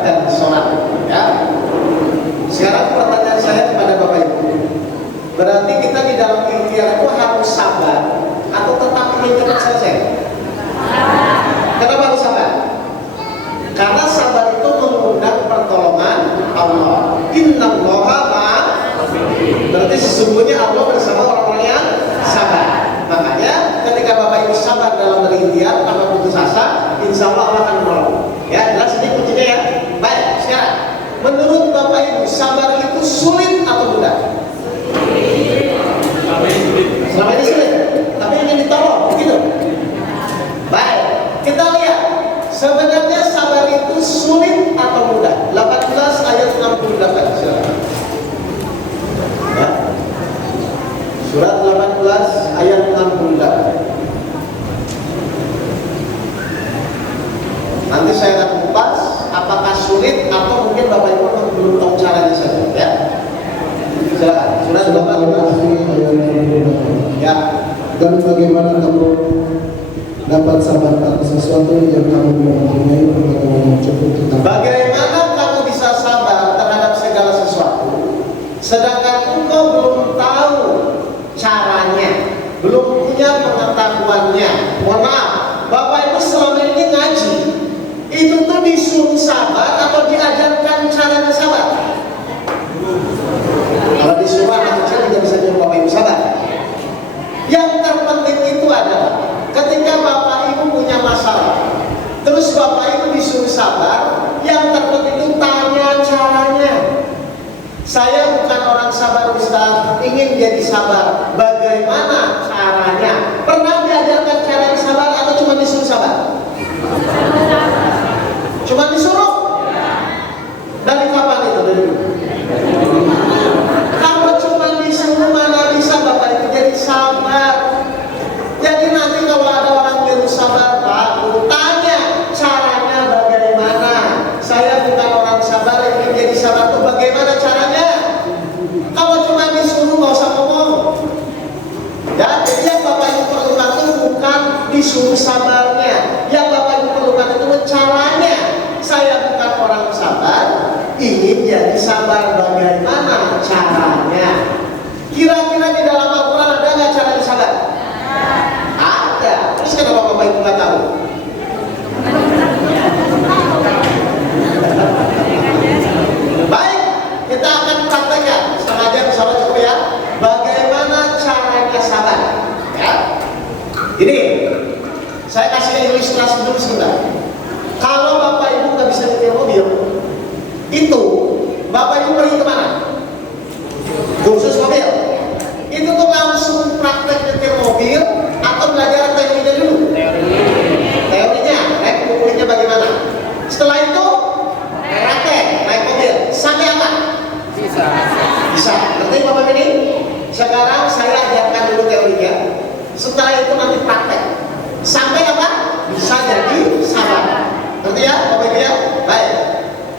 dan sholat. Ya. Sekarang pertanyaan saya kepada Bapak Ibu, berarti kita di dalam ikhtiar itu harus sabar atau tetap ingin cepat selesai? Kenapa harus sabar? Karena sabar itu mengundang pertolongan Allah. Innallaha ma'as, berarti sesungguhnya Allah bersama orang-orang yang sabar. Makanya ketika Bapak Ibu sabar dalam berikhtiar tanpa putus asa, insya Allah Allah akan menolong. Ya, jelas ini kuncinya ya. Baik, sekarang menurut Bapak Ibu, sabar itu sulit atau mudah? Selama ini sulit, tapi ingin ditolong, begitu? Baik, kita lihat sebenarnya sabar itu sulit atau mudah. 18 ayat 68, silakan. Ya. Surat 18 ayat 68. Nanti saya akan kupas apakah sulit atau mungkin Bapak Ibu belum tahu caranya saja. Ya. Silakan. Surat 18 ya. Dan bagaimana kamu dapat sabar atas sesuatu yang kamu belum mempunyai pengetahuan yang cukup tentang? Bagaimana kamu bisa sabar terhadap segala sesuatu sedangkan engkau belum tahu caranya, belum punya pengetahuannya? Mohon maaf, Bapak Ibu selama ini ngaji itu tuh disuruh sabar atau diajarkan caranya sabar? Kalau disuruh anak kecil tidak bisa nyuruh Bapak Ibu sabar. Yang terpenting itu adalah ketika Bapak Ibu punya masalah, terus Bapak Ibu disuruh sabar, yang terpenting itu tanya caranya. Saya bukan orang sabar Ustaz, ingin jadi sabar. Bagaimana caranya? Pernah diajarkan cara sabar atau cuma disuruh sabar? Cuma disuruh? Dari kapan itu? Dari dulu? Kalau cuma disuruh mana bisa Bapak Ibu jadi sabar? Jadi nanti kalau ada orang yang sabar, Pak, tanya caranya bagaimana. Saya bukan orang sabar, ingin jadi sabar itu bagaimana caranya? Kalau cuma disuruh nggak usah ngomong. Ya, jadi yang Bapak Ibu perlukan itu bukan disuruh sabarnya, yang Bapak Ibu perlukan itu caranya. Saya bukan orang sabar, ingin jadi sabar, bagaimana caranya? Kira-kira di dalam Al-Quran ada nggak cara sabar? Ada. Terus kenapa Bapak Ibu nggak tahu? Baik, kita akan praktekkan setengah jam bersama cukup ya. Bagaimana caranya sabar? Ya. Ini saya kasih ilustrasi dulu sebentar. Kalau Bapak Ibu nggak bisa nyetir mobil, itu Bapak Ibu pergi kemana? Khusus mobil. Itu tuh langsung praktek nyetir mobil atau belajar teorinya dulu? Teorinya, naik bukunya bagaimana? Setelah itu praktek naik mobil. Sampai apa? Bisa. Ngerti Bapak ini? Sekarang saya ajarkan dulu teorinya. Setelah itu nanti praktek. Sampai apa? Bisa jadi sabar. Ngerti ya Bapak Ibu ya? Baik.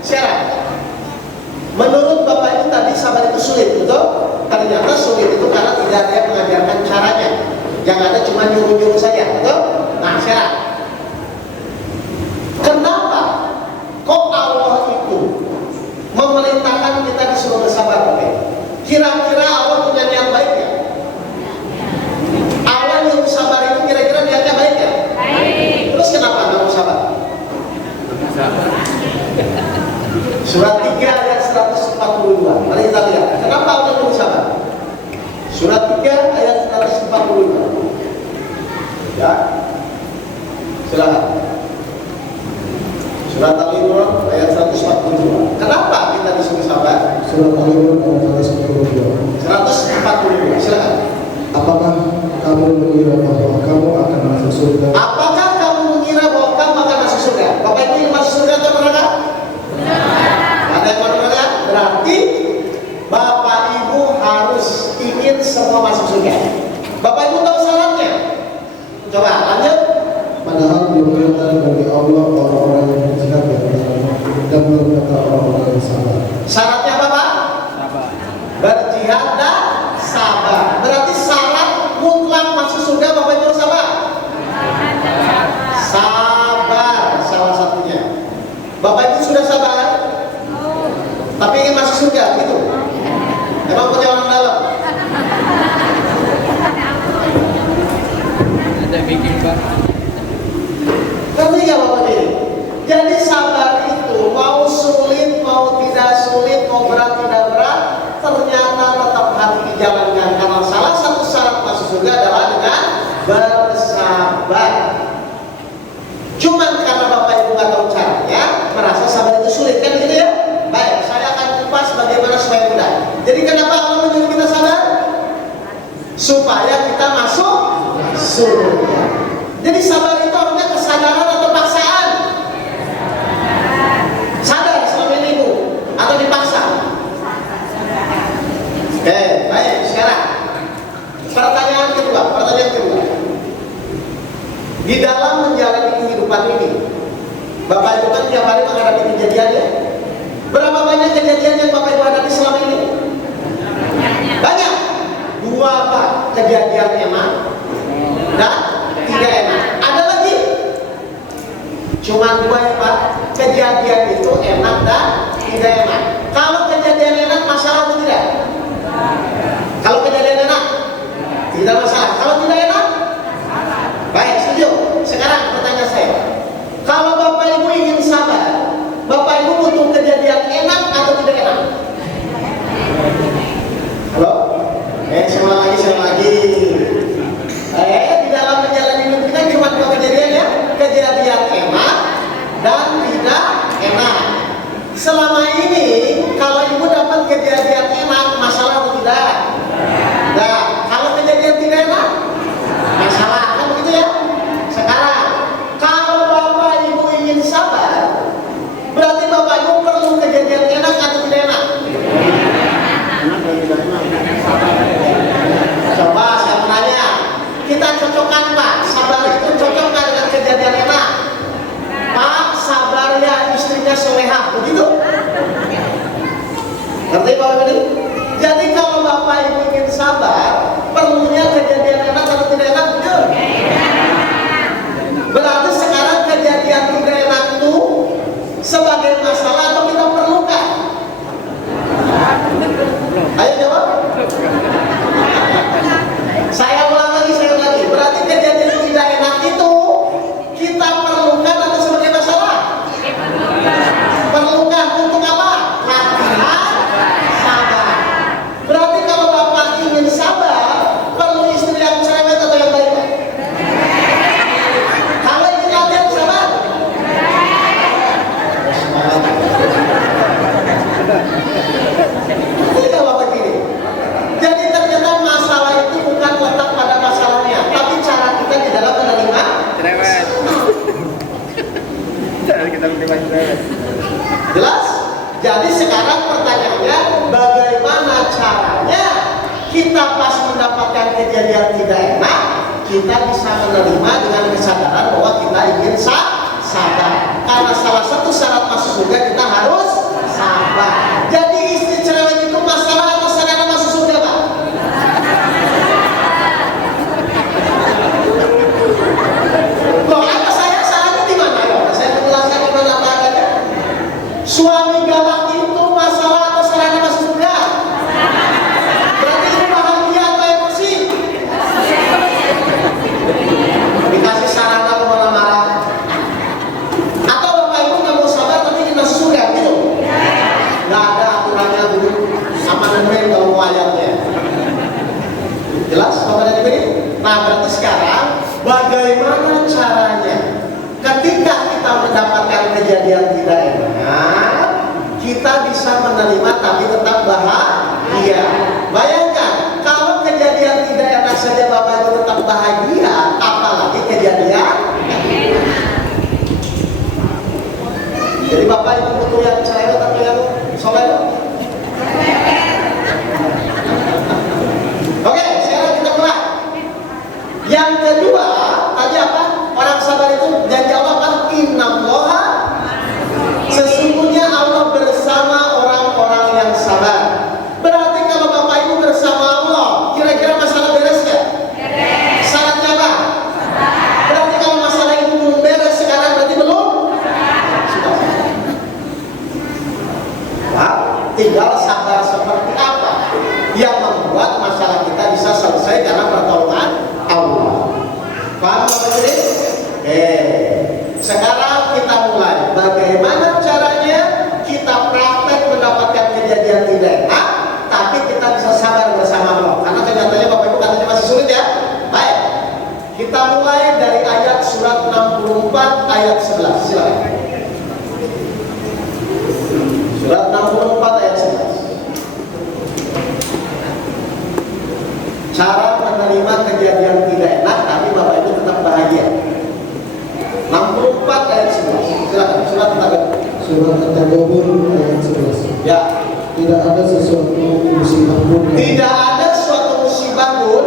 Sekarang, menurut Bapak Ibu tadi sabar itu sulit, betul? Ternyata sulit itu karena tidak ada yang mengajarkan caranya. Yang ada cuma nyuruh-nyuruh saja, betul? Nah sekarang, kenapa kok Allah itu memerintahkan kita disuruh bersabar, Bapak Ibu? Kira-kira Allah punya niat baik ya? Allah nyuruh sabar itu kira-kira niatnya baik ya? Baik. Terus kenapa nggak mau sabar? Surat 3 ayat 142. Mari kita lihat. Kenapa Allah nyuruh sabar? Surat 3 ayat 142. Ya. Silakan. Surat Al-Imran ayat 142. Kenapa kita disuruh sabar? Surat Al-Imran ayat 142. 142. Silakan. Apakah kamu mengira bahwa kamu akan masuk surga? Apakah kamu mengira bahwa kamu akan masuk surga? Bapak Ibu ingin masuk surga atau neraka? Ada yang mau neraka? Berarti Bapak Ibu harus ingin semua masuk surga. Bapak Ibu tahu syaratnya? Coba lanjut. Padahal belum kelihatan bagi Allah orang-orang yang berjihad di antaranya dan belum kata orang-orang yang sabar. Syaratnya apa Pak? Sabar. Berjihad dan sabar. Berarti syarat mutlak masuk surga Bapak Ibu harus sabar. Sabar salah satunya. Bapak Ibu sudah sabar? Bapak Ibu kan tiap hari menghadapi kejadian ya. Berapa banyak kejadian yang Bapak Ibu hadapi selama ini? Banyak. Dua Pak, kejadian enak dan tidak enak. Ada lagi? Cuma dua ya Pak. Kejadian itu enak dan tidak enak. Kalau kejadian enak masalah atau tidak? Kalau kejadian enak tidak masalah. Kalau tidak enak? Baik, setuju. Sekarang pertanyaan saya, kalau Bapak Ibu ingin sabar, Bapak Ibu butuh kejadian enak atau tidak enak? Halo? Saya lagi. Di dalam menjalani hidup kita cuma dua kejadian ya. Kejadian enak dan tidak enak. Selama ini kalau Ibu dapat kejadian enak, masalah atau tidak? Nah, kalau kejadian tidak enak, masalah, kan begitu ya? Sekarang, kalau Bapak Ibu ingin sabar, berarti Bapak Ibu perlu kejadian enak atau tidak enak? Coba saya tanya, kita cocokkan Pak, sabar itu cocok nggak dengan kejadian enak? Pak, sabarnya istrinya solehah, begitu? Ngerti Pak ini? Jadi kalau Bapak Ibu ingin sabar, perlunya kejadian enak atau tidak enak? Betul? Berarti sekarang kejadian tidak enak itu sebagai masalah atau kita perlukan? Ayo jawab. Saya ulang lagi. Berarti kejadian tidak enak itu kita perlukan atau sebagai masalah? Perlukan untuk apa? Latihan sabar. Berarti kalau Bapak ingin sabar, perlu istri yang cerewet atau yang baik? Kalau ingin latihan sabar, tidak Bapak gini. Jadi ternyata masalah itu bukan letak pada masalahnya, tapi cara kita di dalam menerima. Jelas? Jadi sekarang pertanyaannya, bagaimana caranya kita pas mendapatkan kejadian tidak enak, kita bisa menerima dengan kesadaran bahwa kita ingin sabar. Karena salah satu syarat masuk surga kita harus sabar. Jadi istri cerewet itu masalah atau sarana masuk surga Pak? Loh, apa salahnya di mana? Saya menjelaskan di mana Pak adanya. Suami galak itu masalah atau sarana masuk surga? Berarti itu bahagia atau emosi? Dikasih sarana marah-marah. Atau Bapak Ibu nggak mau sabar tapi ingin masuk surga gitu? Nggak ada aturannya dulu. Amandemen kalau mau ayatnya. Jelas Bapak dan Ibu ini? Nah berarti sekarang bagaimana caranya ketika kita mendapatkan kejadian tidak enak, kita bisa menerima tapi tetap bahagia. Bayangkan kalau kejadian tidak enak saja Bapak Ibu tetap bahagia, apalagi kejadian. Jadi Bapak Ibu butuh yang cerewet atau yang soleh? Oke, sekarang kita mulai. Yang kedua, tadi apa? Orang sabar itu janji Allah apa? Innallaha, sesungguhnya Allah bersama orang-orang yang sabar. Berarti kalau Bapak Ibu bersama Allah, kira-kira masalah beres nggak? Syaratnya apa? Berarti kalau masalah itu belum beres sekarang berarti belum? Sudah. Nah, tinggal sabar seperti apa yang membuat masalah kita bisa selesai karena pertolongan Allah. Paham Bapak ini? Sekarang kita mulai. Bagaimana caranya kita praktek mendapatkan kejadian tidak enak, tapi kita bisa sabar bersama Allah. Karena kenyataannya Bapak Ibu katanya masih sulit ya. Baik, kita mulai dari ayat surat 64 ayat 11. Silakan. Surat 64 ayat 11. Cara menerima kejadian tidak enak, tapi Bapak Ibu tetap bahagia. 64 ayat 11. Silakan, surat At-Taghabun ayat 11. Ya. Tidak ada sesuatu musibah pun Tidak ada suatu musibah pun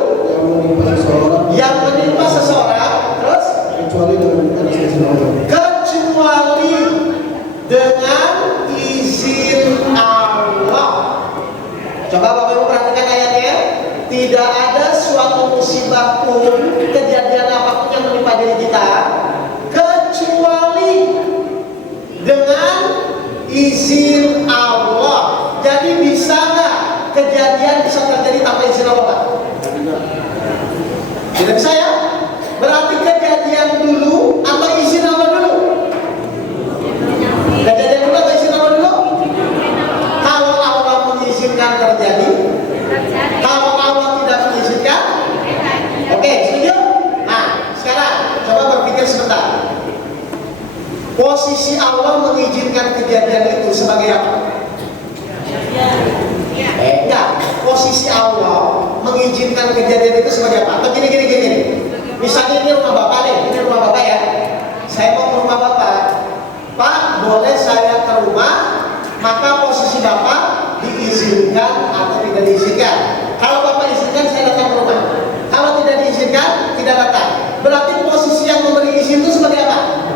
yang menimpa seseorang terus kecuali dengan anesthesia Allah. kecuali izin Allah. Jadi bisa nggak kejadian bisa terjadi tanpa izin Allah, Pak? Tidak bisa ya? Berarti kejadian dulu atau izin Allah dulu? Kejadian dulu atau izin Allah dulu? Kalau Allah mengizinkan terjadi, kalau Allah tidak mengizinkan, oke, setuju? Nah, sekarang coba berpikir sebentar. Posisi Allah mengizinkan kejadian itu sebagai apa? Enggak. Posisi Allah mengizinkan kejadian itu sebagai apa? Atau gini. Misalnya ini rumah Bapak deh, ini rumah Bapak ya. Saya mau ke rumah Bapak. Pak, boleh saya ke rumah? Maka posisi Bapak diizinkan atau tidak diizinkan. Kalau Bapak izinkan, saya datang ke rumah. Kalau tidak diizinkan, tidak datang. Berarti posisi yang memberi izin itu sebagai apa?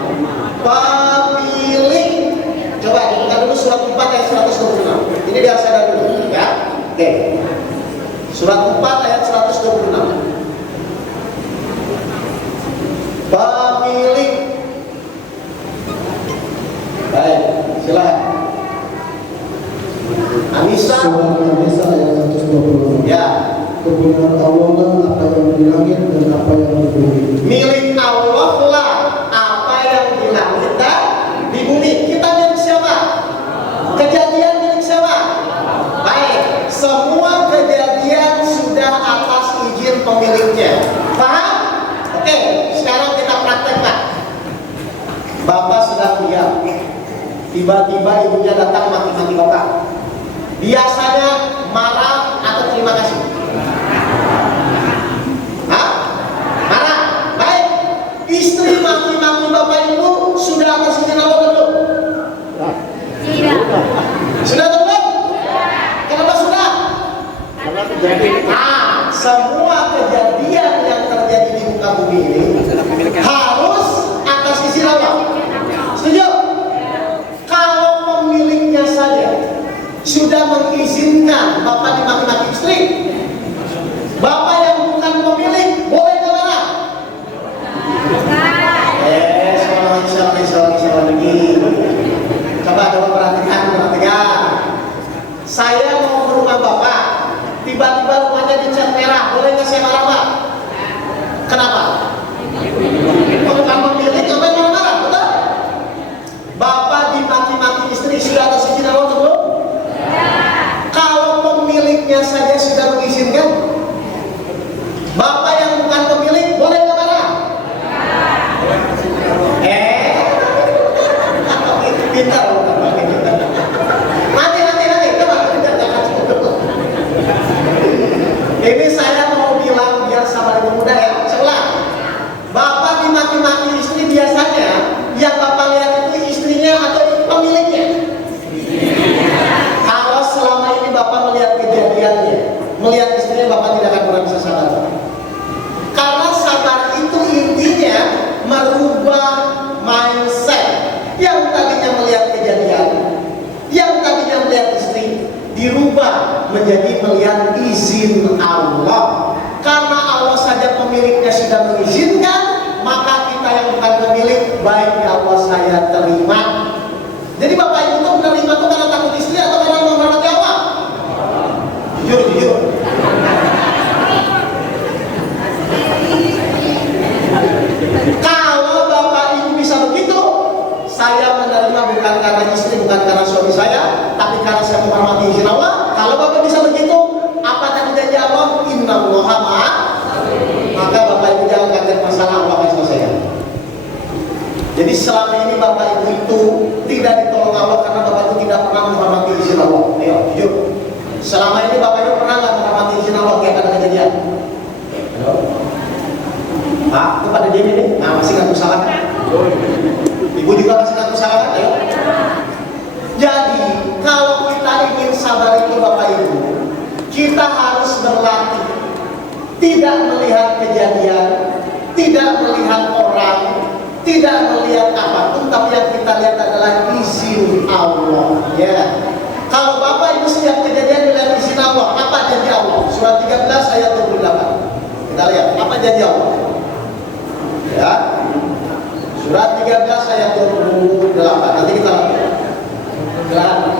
Pemilik. Coba buka dulu surat 4 ayat 126. Ini biar saya dulu ya. Oke. Surat 4 ayat 126. Pemilik. Baik, silakan. Anissa. Surat An-Nisa ayat 126. Ya. Kebenaran Allah lah apa yang di langit dan apa yang di bumi. Milik Allah lah apa yang di langit dan di bumi. Kita milik siapa? Kejadian milik siapa? Baik, semua kejadian sudah atas izin pemiliknya. Paham? Oke, sekarang kita praktekkan. Bapak sedang diam. Tiba-tiba ibunya datang maki-maki Bapak. Biasanya marah atau terima kasih? Hah? Marah? Baik. Istri maki-maki Bapak Ibu sudah atas izin Allah belum? Sudah atau belum? Kenapa sudah? Nah, semua kejadian yang terjadi di muka bumi ini harus atas izin Allah. Setuju? Kalau pemiliknya saja sudah mengizinkan Bapak dimaki-maki istri, Bapak yang bukan pemilik boleh nggak marah? Soal lagi. Coba perhatikan. Saya mau ke rumah Bapak, tiba-tiba rumahnya dicat merah, boleh nggak saya marah, Pak? Kenapa? Bukan pemilik, ngapain marah-marah, betul? Bapak dimaki-maki istri sudah atas izin Allah atau belum? Kalau pemiliknya saja sudah mengizinkan, Bapak yang bukan pemilik boleh nggak marah? Pintar. Nanti, coba. Ini saya mau bilang biar sabar ibu muda ya. Sebelah. Bapak dimaki-maki istri biasanya yang Bapak lihat itu istrinya atau pemiliknya? Kalau selama ini Bapak melihat kejadiannya, melihat istrinya, Bapak tidak akan pernah bisa sabar. Karena sabar itu intinya merubah mindset. Yang tadinya melihat kejadian, yang tadinya melihat istri, dirubah menjadi melihat izin Allah. Karena Allah saja pemiliknya sudah mengizinkan, maka kita yang bukan pemilik, baik ya Allah saya terima. Jadi Bapak Ibu itu menerima itu karena takut istri atau karena menghormati Allah? Jujur. Kalau Bapak Ibu bisa begitu, saya menerima bukan karena istri, bukan karena suami saya, tapi karena saya menghormati izin Allah. Kalau Bapak bisa begitu, apa tadi janji Allah? Innallaha ma'a. Maka Bapak Ibu jangan kaget masalah Allah akan selesaikan. Jadi selama ini Bapak Ibu itu tidak ditolong Allah karena Bapak Ibu tidak pernah menghormati izin Allah. Ayo, jujur. Selama ini Bapak Ibu pernah nggak menghormati izin Allah kayak ada kejadian? Ayo. Pak, itu pada diem ini? Nah, masih nggak salah kan? Ibu juga masih nggak salah kan? Ayo. Jadi, kalau kita ingin sabar itu Bapak Ibu, kita harus berlatih. Tidak melihat kejadian, tidak melihat orang, tidak melihat apapun, tapi yang kita lihat adalah izin Allah. Ya. Kalau Bapak Ibu setiap kejadian melihat izin Allah, apa janji Allah? Surat 13 ayat 28. Kita lihat, apa janji Allah? Ya. Surat 13 ayat 28. Nanti kita lihat.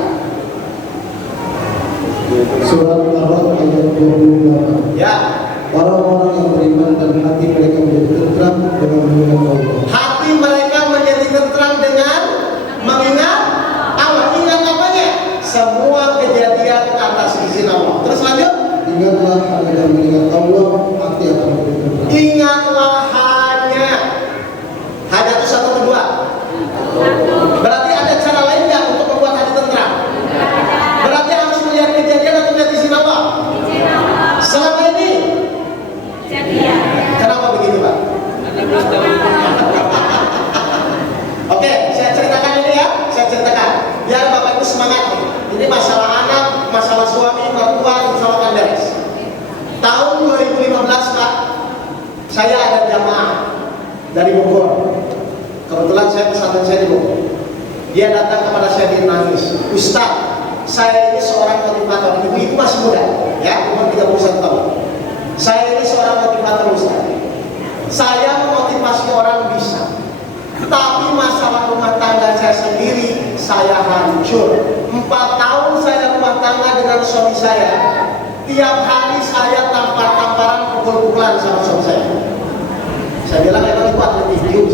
semua kejadian atas izin Allah. Terus lanjut. Ingatlah hanya dan mengingat Allah, hati akan lebih tenang. Ingatlah hanya itu satu kedua. Berarti ada cara lain nggak untuk membuat hati tenang? Berarti harus melihat kejadian atau melihat izin Allah? Selama ini. Kenapa begitu, Pak? Oke, saya ceritakan ini ya. Saya ceritakan. Biar Bapak Ibu semangat nih. Ini masalah anak, masalah suami, mertua, insya Allah akan beres. Tahun 2015, Pak, saya ada jamaah dari Bogor. Kebetulan saya pesantren saya di Bogor. Dia datang kepada saya di nangis. Ustaz, saya ini seorang motivator. Ibu masih muda, ya, umur 31 tahun. Saya ini seorang motivator, Ustaz. Saya memotivasi orang bisa, tapi masalah rumah tangga saya sendiri, saya hancur. 4 tahun saya rumah tangga dengan suami saya. Tiap hari saya tampar-tamparan, pukul-pukulan sama suami saya. Saya bilang emang itu atletik.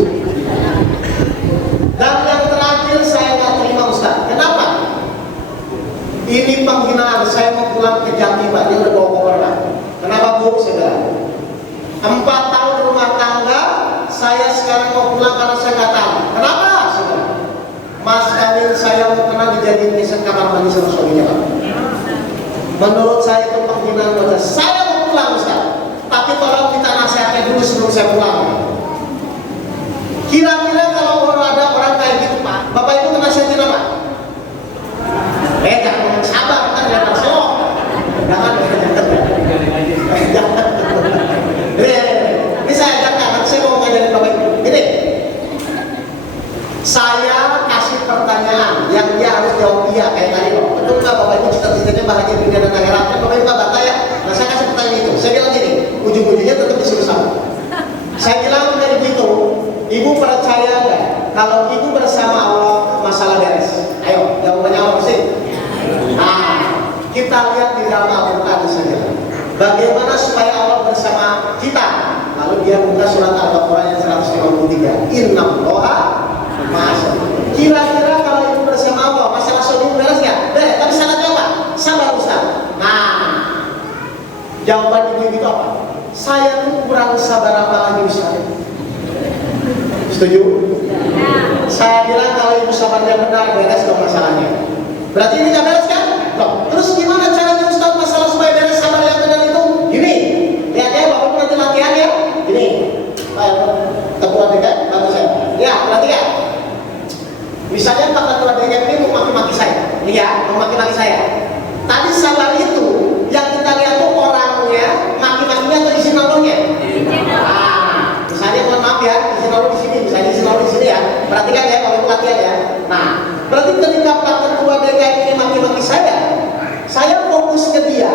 Dan yang terakhir saya nggak terima, Ustaz. Kenapa? Ini penghinaan. Saya mau pulang ke Jambi, Pak. Dia udah bawa koper, Pak. Kenapa, Bu? Saya bilang 4 tahun rumah tangga, saya sekarang mau pulang karena saya nggak tahu. Kenapa? Saya bilang, Mas Kamil, saya mau pernah dijadiin keset kamar mandi sama suaminya, Pak. Menurut saya itu penghinaan buat saya mau pulang, Ustaz. Tapi tolong kita nasihatkan dulu sebelum saya pulang. Kira-kira kalau ada orang kayak gitu, Pak, Bapak Ibu nasihatin apa? Jangan sabar, kan ya Pak. Jangan. Ini saya ajarkan, saya mau ngajarin Bapak Ibu. Gini, saya kasih pertanyaan yang dia harus jawab iya kayak tadi loh. Betul nggak Bapak Ibu cita-citanya bahagia dunia dan akhirat? Kan Bapak Ibu nggak bantah ya? Nah saya kasih pertanyaan itu. Saya bilang gini, ujung-ujungnya tetap disuruh sama. Saya bilang dari itu, Ibu percaya nggak kalau Ibu bersama Allah masalah beres? Ayo, jawabannya apa sih? Nah, kita lihat di dalam Al-Quran saja. Bagaimana supaya Allah bersama kita? Lalu dia buka surat Al-Baqarah yang 153. Innallaha ma'as. Kira-kira kalau Ibu bersama Allah masalah suami beres nggak? Beres. Tapi syaratnya apa? Sabar, Ustaz. Nah, jawaban Ibu itu apa? Saya tuh kurang sabar apa lagi, Ustaz? Setuju? Saya bilang kalau Ibu sabarnya benar, beres dong masalahnya. Berarti ini nggak beres kan? Loh, terus gimana caranya Ustaz masalah supaya beres sabar yang benar itu? Gini, lihat ya, Bapak nanti latihan ya. Gini, ketua DKM, bantu saya. Ya, perhatikan. Misalnya Pak Ketua DKM ini mau maki-maki saya. Iya, mau maki-maki saya. Tadi sabar itu, yang kita lihat tuh orangnya, maki-makinya atau izin Allahnya? Misalnya mohon maaf ya, izin Allah di sini, misalnya izin Allah di sini ya. Perhatikan ya, kalau pelatihan ya. Nah, berarti ketika Pak Ketua DKM ini maki-maki saya fokus ke dia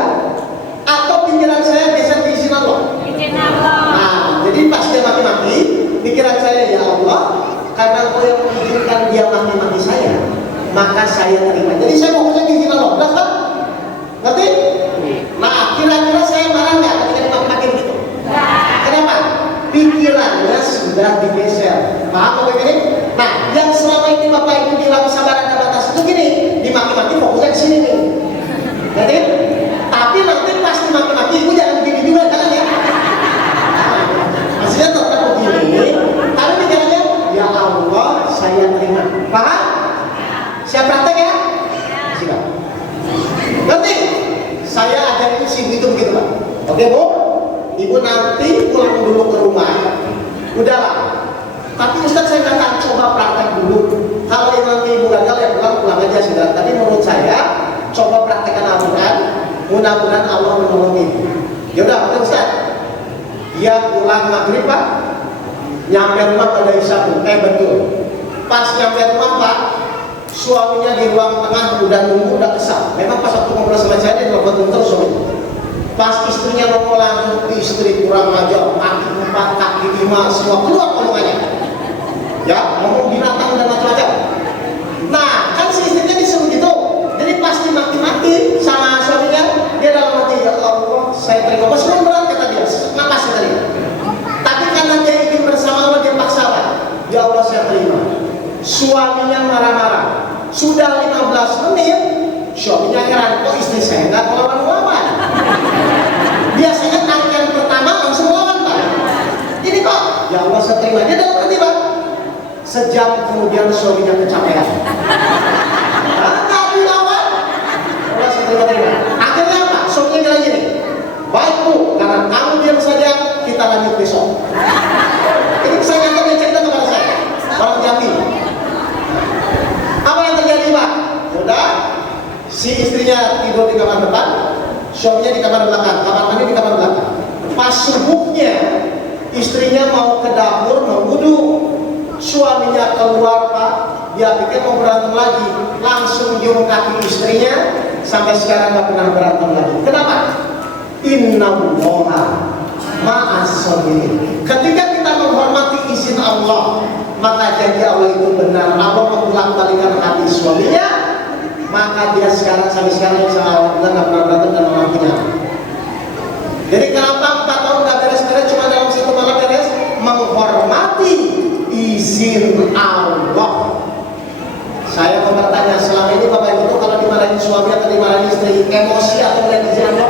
atau pikiran saya geser di izin Allah? Nah, jadi pas dia maki-maki, pikiran saya ya Allah, karena Engkau yang mengizinkan dia maki-maki saya, maka saya terima. Jadi saya fokusnya di izin Allah. Benar kan? Ngerti? Nah, kira-kira saya marah nggak ketika dimaki-maki gitu? Kenapa? Pikirannya sudah digeser. Paham Bapak ini? Nah, yang selama ini Bapak Ibu bilang sabar ada batas itu gini, dimaki-maki fokusnya di sini nih. Ngerti? Tapi nanti pas dimaki-maki Ibu jangan begini juga, jangan ya. Maksudnya tetap begini, tapi pikirannya ya Allah saya terima. Paham? Siap praktek ya? Siap. Ngerti? Saya ajarin si Ibu itu begitu Pak. Oke Bu? Ibu nanti pulang dulu ke rumah. Udahlah. Tapi Ustaz saya katakan coba praktek dulu. Kalau nanti Ibu gagal ya pulang aja sudah. Tapi menurut saya coba praktekkan Al-Quran. Mudah-mudahan Allah menolong Ibu. Ya udah, oke Ustaz. Dia pulang maghrib Pak. Nyampe rumah pada Isya. Betul. Pas nyampe rumah Pak, suaminya di ruang tengah udah nunggu, udah kesal. Memang pas waktu ngobrol sama saya dia telepon terus suaminya. Pas istrinya ngomong langsung, istri kurang ajar, kaki 4, kaki 5, semua keluar omongannya. Ya, ngomong binatang dan macam-macam. Nah, kan si istrinya disuruh gitu. Jadi pas dimaki-maki sama suaminya, dia dalam hati, ya Allah, saya terima. Meskipun berat kata dia, napas tadi. Tapi karena dia ingin bersama Allah, dia paksa lah. Ya Allah, saya terima. Suaminya marah-marah. Sudah 15 menit, si istrinya tidur di kamar depan, suaminya di kamar belakang, kamar mandi di kamar belakang. Pas subuhnya istrinya mau ke dapur mau wudu, suaminya keluar Pak, dia pikir mau berantem lagi, langsung nyium kaki istrinya, sampai sekarang nggak pernah berantem lagi. Kenapa? Innallaha ma'as sabirin. Ketika kita menghormati izin Allah, maka janji Allah itu benar. Allah membolak-balikan hati suaminya, maka dia sekarang sampai sekarang insya Allah nggak pernah berantem dan orang punya. Jadi kenapa 4 tahun nggak beres-beres, cuma dalam 1 malam beres? Menghormati izin Allah. Saya mau bertanya, selama ini Bapak Ibu kalau dimarahin suami atau dimarahin istri, emosi atau melihat izin Allah?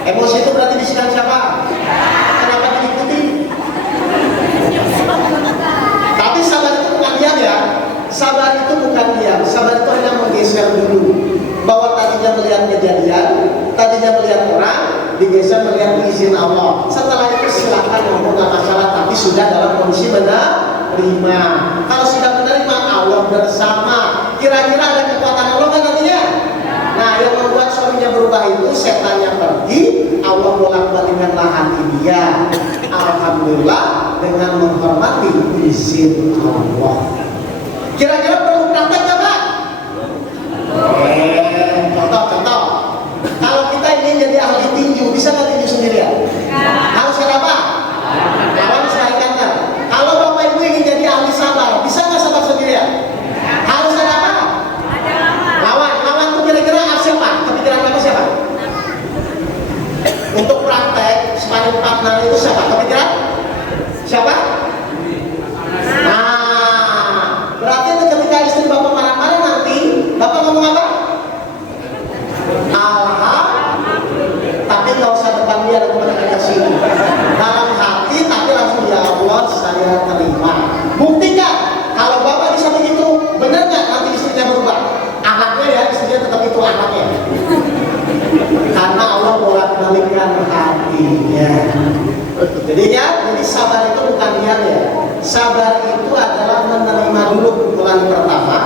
Emosi itu berarti bisikan siapa? Kenapa diikuti? Tapi sabar itu bukan diam ya. Sabar itu bukan diam. Sabar itu hanya menggeser dulu. Bahwa tadinya melihat kejadian, tadinya melihat orang, digeser melihat izin Allah. Setelah itu silakan ngomong nggak masalah, tapi sudah dalam kondisi menerima. Kalau sudah menerima, Allah bersama. Kira-kira ada kekuatan Allah kan nantinya? Nah, yang membuat suaminya berubah itu setannya pergi, Allah bolak-balikkanlah hati dia. Alhamdulillah dengan menghormati izin Allah. Kira-kira perlu praktek nggak Pak? Contoh. Kalau kita ingin jadi ahli tinju, bisa nggak tinju sendirian? Harus ada apa? Lawan saingannya. Kalau Bapak Ibu ingin jadi ahli sabar, bisa nggak sabar sendirian? Harus ada apa? Lawan itu kira-kira siapa? Kepikiran apa siapa? Untuk praktek sparring partner itu siapa? Kepikiran? Siapa? Nah, berarti ketika istri Bapak marah-marah nanti, Bapak ngomong apa? Tapi nggak usah depan dia dan mereka sini. Dalam hati, tapi langsung ya Allah saya terima. Buktikan kalau Bapak bisa begitu, benar nggak nanti istrinya berubah? Anaknya ya, istrinya tetap itu anaknya. Karena Allah bolak-balikkan hatinya. Jadi sabar itu bukan diam ya. Sabar itu adalah menerima dulu pukulan pertama,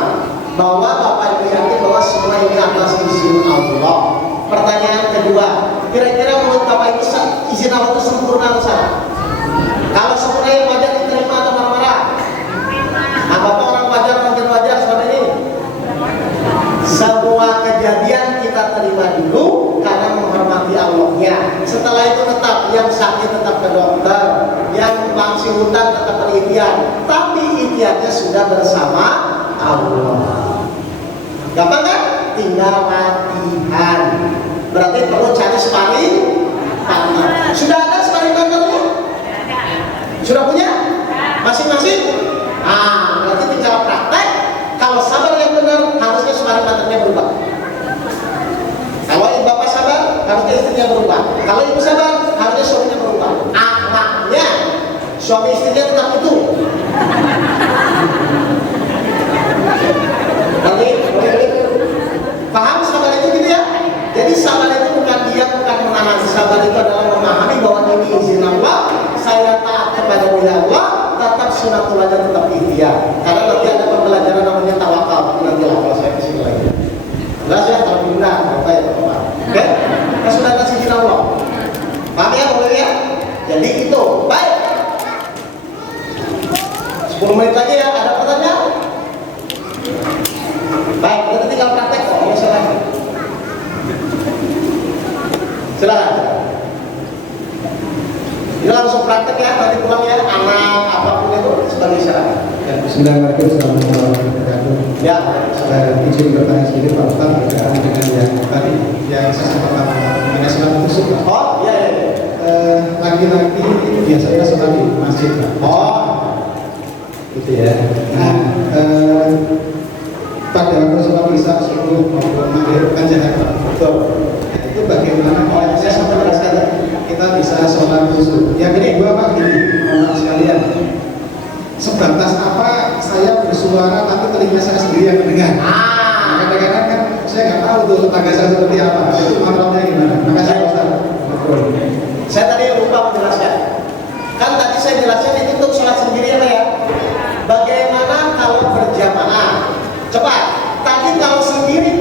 bahwa Bapak Ibu yakin bahwa semua ini atas izin Allah. Pertanyaan kedua, kira-kira menurut Bapak Ibu izin Allah itu sempurna atau salah? Kalau sempurna yang wajar diterima atau marah-marah? Nah, Bapak orang wajar, orang tidak wajar seperti ini. Semua kejadian kita terima dulu karena menghormati Allahnya. Setelah itu tetap yang sakit tetap ke dokter, yang masih hutang tetap berikhtiar. Tapi ikhtiarnya sudah bersama Allah. Gampang kan? Tinggal latihan. Berarti perlu cari sparring partner. Sudah ada sparring partnernya? Sudah punya? Masing-masing? Ah, berarti tinggal praktek. Kalau sabar yang benar, harusnya sparring partnernya berubah. Kalau Bapak sabar, harusnya istrinya berubah. Kalau ibu sabar, harusnya suaminya berubah. Akhlaknya, suami istrinya tetap itu. Nanti, paham sabar itu gitu ya? Jadi sabar itu bukan diam, bukan menahan. Sabar itu adalah memahami bahwa ini izin Allah, saya taat kepada Allah, tetap sunatullah dan tetap ikhtiar. Karena nanti ada pembelajaran namanya tawakal. Nanti lah kalau saya kesini lagi. Jelas ya, kalau benar, apa ya Bapak? Oke? Kita sudah kasih izin Allah. Paham ya Bapak ya? Jadi itu, baik. 10 menit lagi ya, ada pertanyaan? Baik, kita tinggal praktek kok, ya silakan. Silakan. Ini langsung praktek ya, nanti pulang ya, anak apapun itu sebagai syarat. Bismillahirrahmanirrahim. Assalamualaikum warahmatullahi wabarakatuh. Ya, Saya izin bertanya sedikit Pak Ustaz berkaitan dengan yang tadi yang saya sempat menyaksikan tusuk. oh iya iya. Laki-laki biasanya sholat di masjid Pak. Oh, Gitu ya. Nah, pada waktu sholat isya subuh maupun maghrib kan jahat Pak. betul. Nah, itu bagaimana Oh, saya sampai jelaskan ya. kita bisa sholat khusyuk? Yang kedua Pak, gini, mohon sekalian, sebatas apa saya bersuara tapi telinga saya sendiri yang mendengar? Ah, Kadang-kadang kan saya nggak tahu tuh tetangga saya seperti apa. Itu manfaatnya gimana? Makasih Pak Ustaz. saya tadi lupa menjelaskan. Kan tadi saya jelaskan itu untuk sholat sendiri apa ya? Bagaimana kalau berjamaah? Coba, tadi kalau sendiri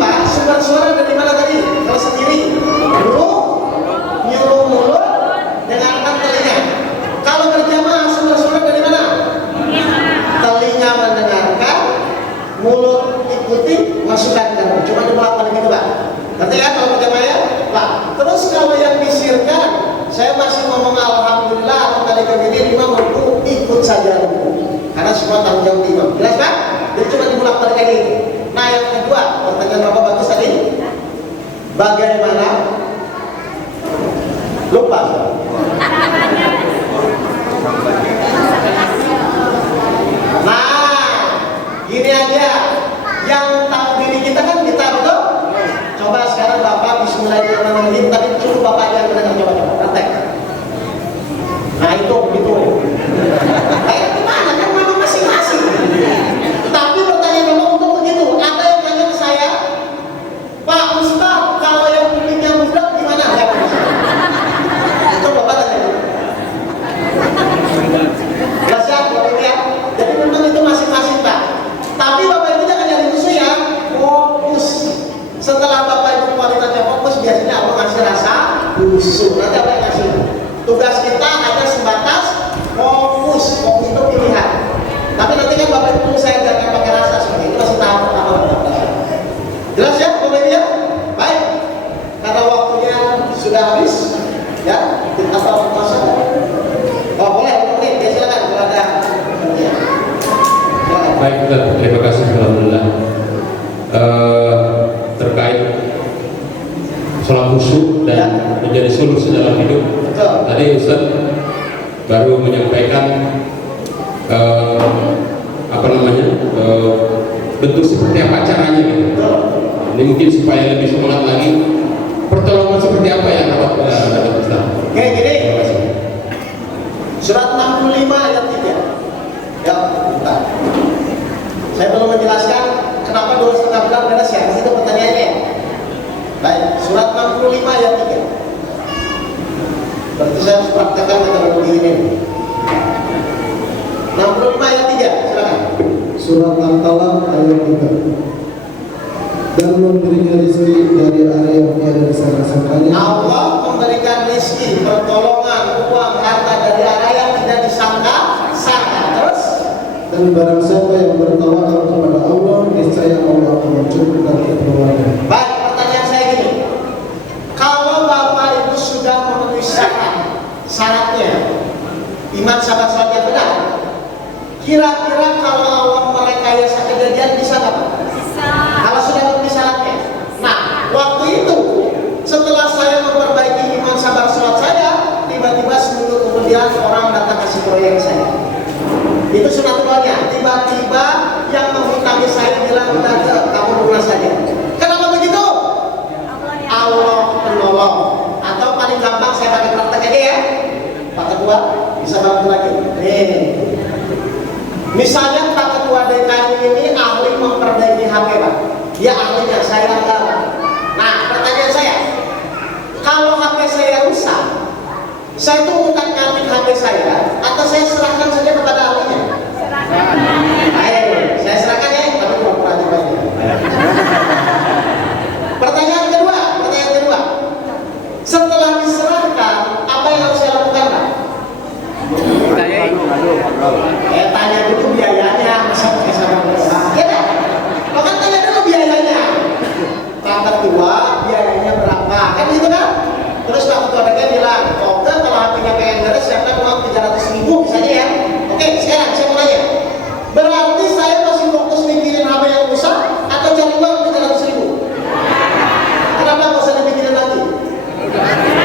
Ngerti ya kalau berjamaah? Nah, terus kalau yang disirkan, saya masih ngomong alhamdulillah kali ini imam waktu ikut saja karena semua tanggung jawab imam. Jelas kan? Jadi cuma diulang balik lagi. Nah yang kedua, pertanyaan Bapak bagus tadi, bagaimana? Lupa. Nah, gini aja, yang tahu diri kita kan kita betul. Coba sekarang Bapak bismillahirrahmanirrahim, tapi cukup Bapak yang mendengar coba praktek. Nah itu begitu. Kayak gimana kan memang masing-masing. Tapi pertanyaan Bapak untuk begitu, ada yang nanya ke saya, Pak Ustaz, kalau yang kupingnya budak gimana? Ya, itu Bapak tanya. Jelas ya, Bapak ya. Jadi memang itu masing-masing Pak. Tapi Bapak itu jangan jadi musuh ya, fokus. Setelah Bapak itu kualitasnya fokus, biasanya Allah ngasih rasa musuh. Nanti apa yang ngasih? Tugas kita hanya sebatas fokus itu pilihan. Tapi nanti kan Bapak Ibu saya jangan pakai rasa seperti itu, masih tahap pertama. Jelas ya Bapak Ibu ya? Baik, karena waktunya sudah habis ya, kita tahu masa. Oh boleh, boleh, ya silakan kalau ada. Ya. Baik, terima kasih alhamdulillah. Terkait sholat khusyuk dan menjadi solusi dalam hidup. Tadi Ustaz baru menyampaikan bentuk seperti apa caranya gitu. Ini mungkin supaya lebih semangat lagi. Pertolongan seperti apa yang dapat Ustaz? Oke, gini. Surat 65 ayat 3. Ya, bentar. Saya belum menjelaskan kenapa 2,5 bulan beres ya. Itu pertanyaannya. Baik, surat 65 ayat 3. Berarti saya harus praktekkan metodologi ini. 65 ayat 3, silakan. Surat Al-Talaq ayat 3. Dan memberinya rezeki dari area yang tiada disangka-sangkanya. Allah memberikan rezeki, pertolongan, uang, harta dari arah yang tidak disangka-sangka. Terus? Dan barang siapa yang bertawakal kepada Allah, niscaya Allah akan mencukupkan keperluannya. Baik, pertanyaan saya gini. Kalau Bapak Ibu sudah memenuhi syaratnya, iman sahabat sholat yang benar, kira-kira kalau Allah merekayasa kejadian bisa nggak? Bisa. Kalau sudah memenuhi syaratnya. Nah, waktu itu setelah saya memperbaiki iman sahabat sholat saya, tiba-tiba seminggu kemudian orang datang kasih proyek saya. Itu sunatullahnya. Tiba-tiba yang menghutangi saya bilang, udah kamu lunas saja. Kenapa begitu? Allah penolong. Atau paling gampang saya pakai praktek aja ya. Pak Ketua bisa bantu lagi. Nih. Misalnya Pak Ketua DKI ini ahli memperbaiki HP Pak. Dia ahlinya, saya enggak. Nah, pertanyaan saya, kalau HP saya rusak, saya tuh utak-atik HP saya, atau saya serahkan saja kepada ahlinya? Serahkan. Ayo, saya serahkan ya, tapi pura-pura aja banyak. Pertanyaan kedua. Setelah diserahkan, apa yang harus saya lakukan Pak? Tanya dulu biayanya, masa pakai sama ya kan? Lo kan tanya dulu biayanya. Pak Ketua, biayanya berapa? Kan gitu kan? Terus Pak Ketua DKI bilang, oke kalau HP-nya pengen beres, siapkan uang 300.000 misalnya ya. Oke, sekarang saya mau nanya. Berarti saya masih fokus mikirin HP yang rusak atau cari uang 300.000? Kenapa nggak usah dipikirin lagi?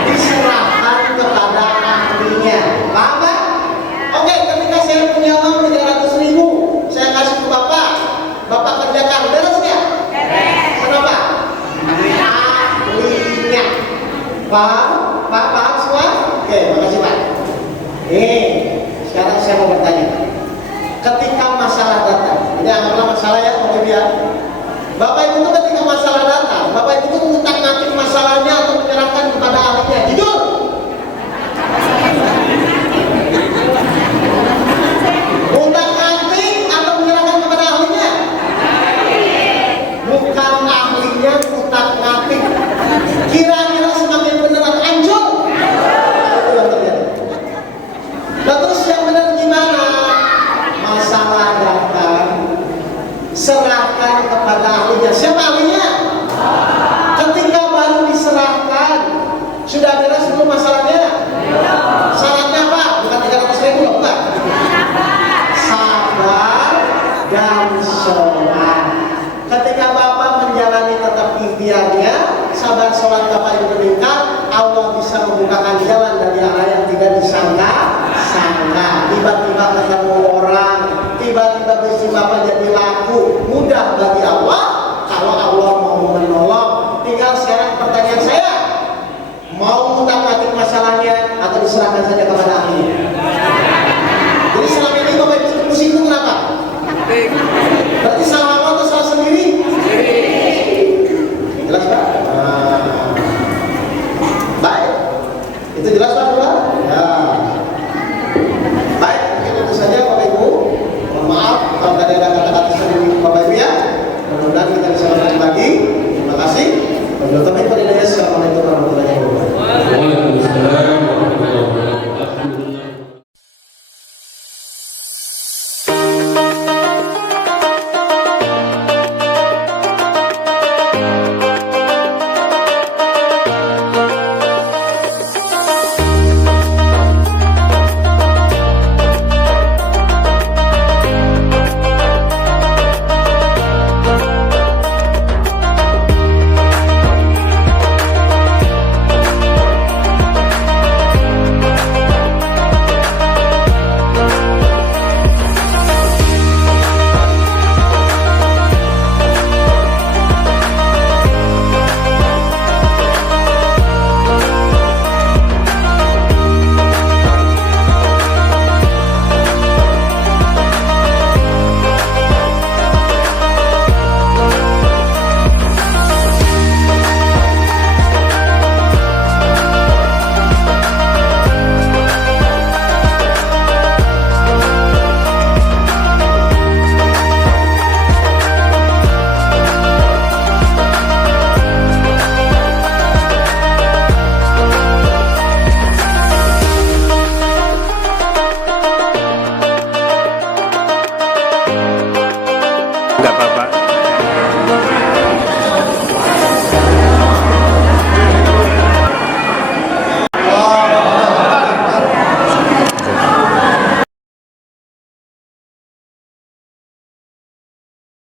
Diserahkan kepada ahlinya. Paham Pak? Oke, ketika saya punya uang 300.000, saya kasih ke Bapak. Bapak kerjakan, beres nggak? Beres. Kenapa? Ahlinya. Paham semua? Oke, makasih Pak. Sekarang saya mau bertanya. Ketika masalah datang, ini anggaplah masalah ya, Bapak Ibu ya. Bapak Ibu itu ketika masalah datang, Bapak Ibu itu mengutak-ngatik masalahnya atau menyerahkan kepada ahlinya. Jujur. Utak-ngatik atau menyerahkan kepada ahlinya? Bukan ahlinya, utak-ngatik. Kira-kira semakin beneran hancur? Itu yang terjadi. Nah terus yang benar gimana? Masalah datang, serahkan kepada ahlinya. Siapa ahlinya? Ketika ikhtiarnya, sabar sholat Bapak Ibu meningkat, Allah bisa membukakan jalan dari arah yang tidak disangka-sangka. Tiba-tiba ketemu orang, tiba-tiba bisnis Bapak jadi laku, mudah bagi Allah kalau Allah mau menolong.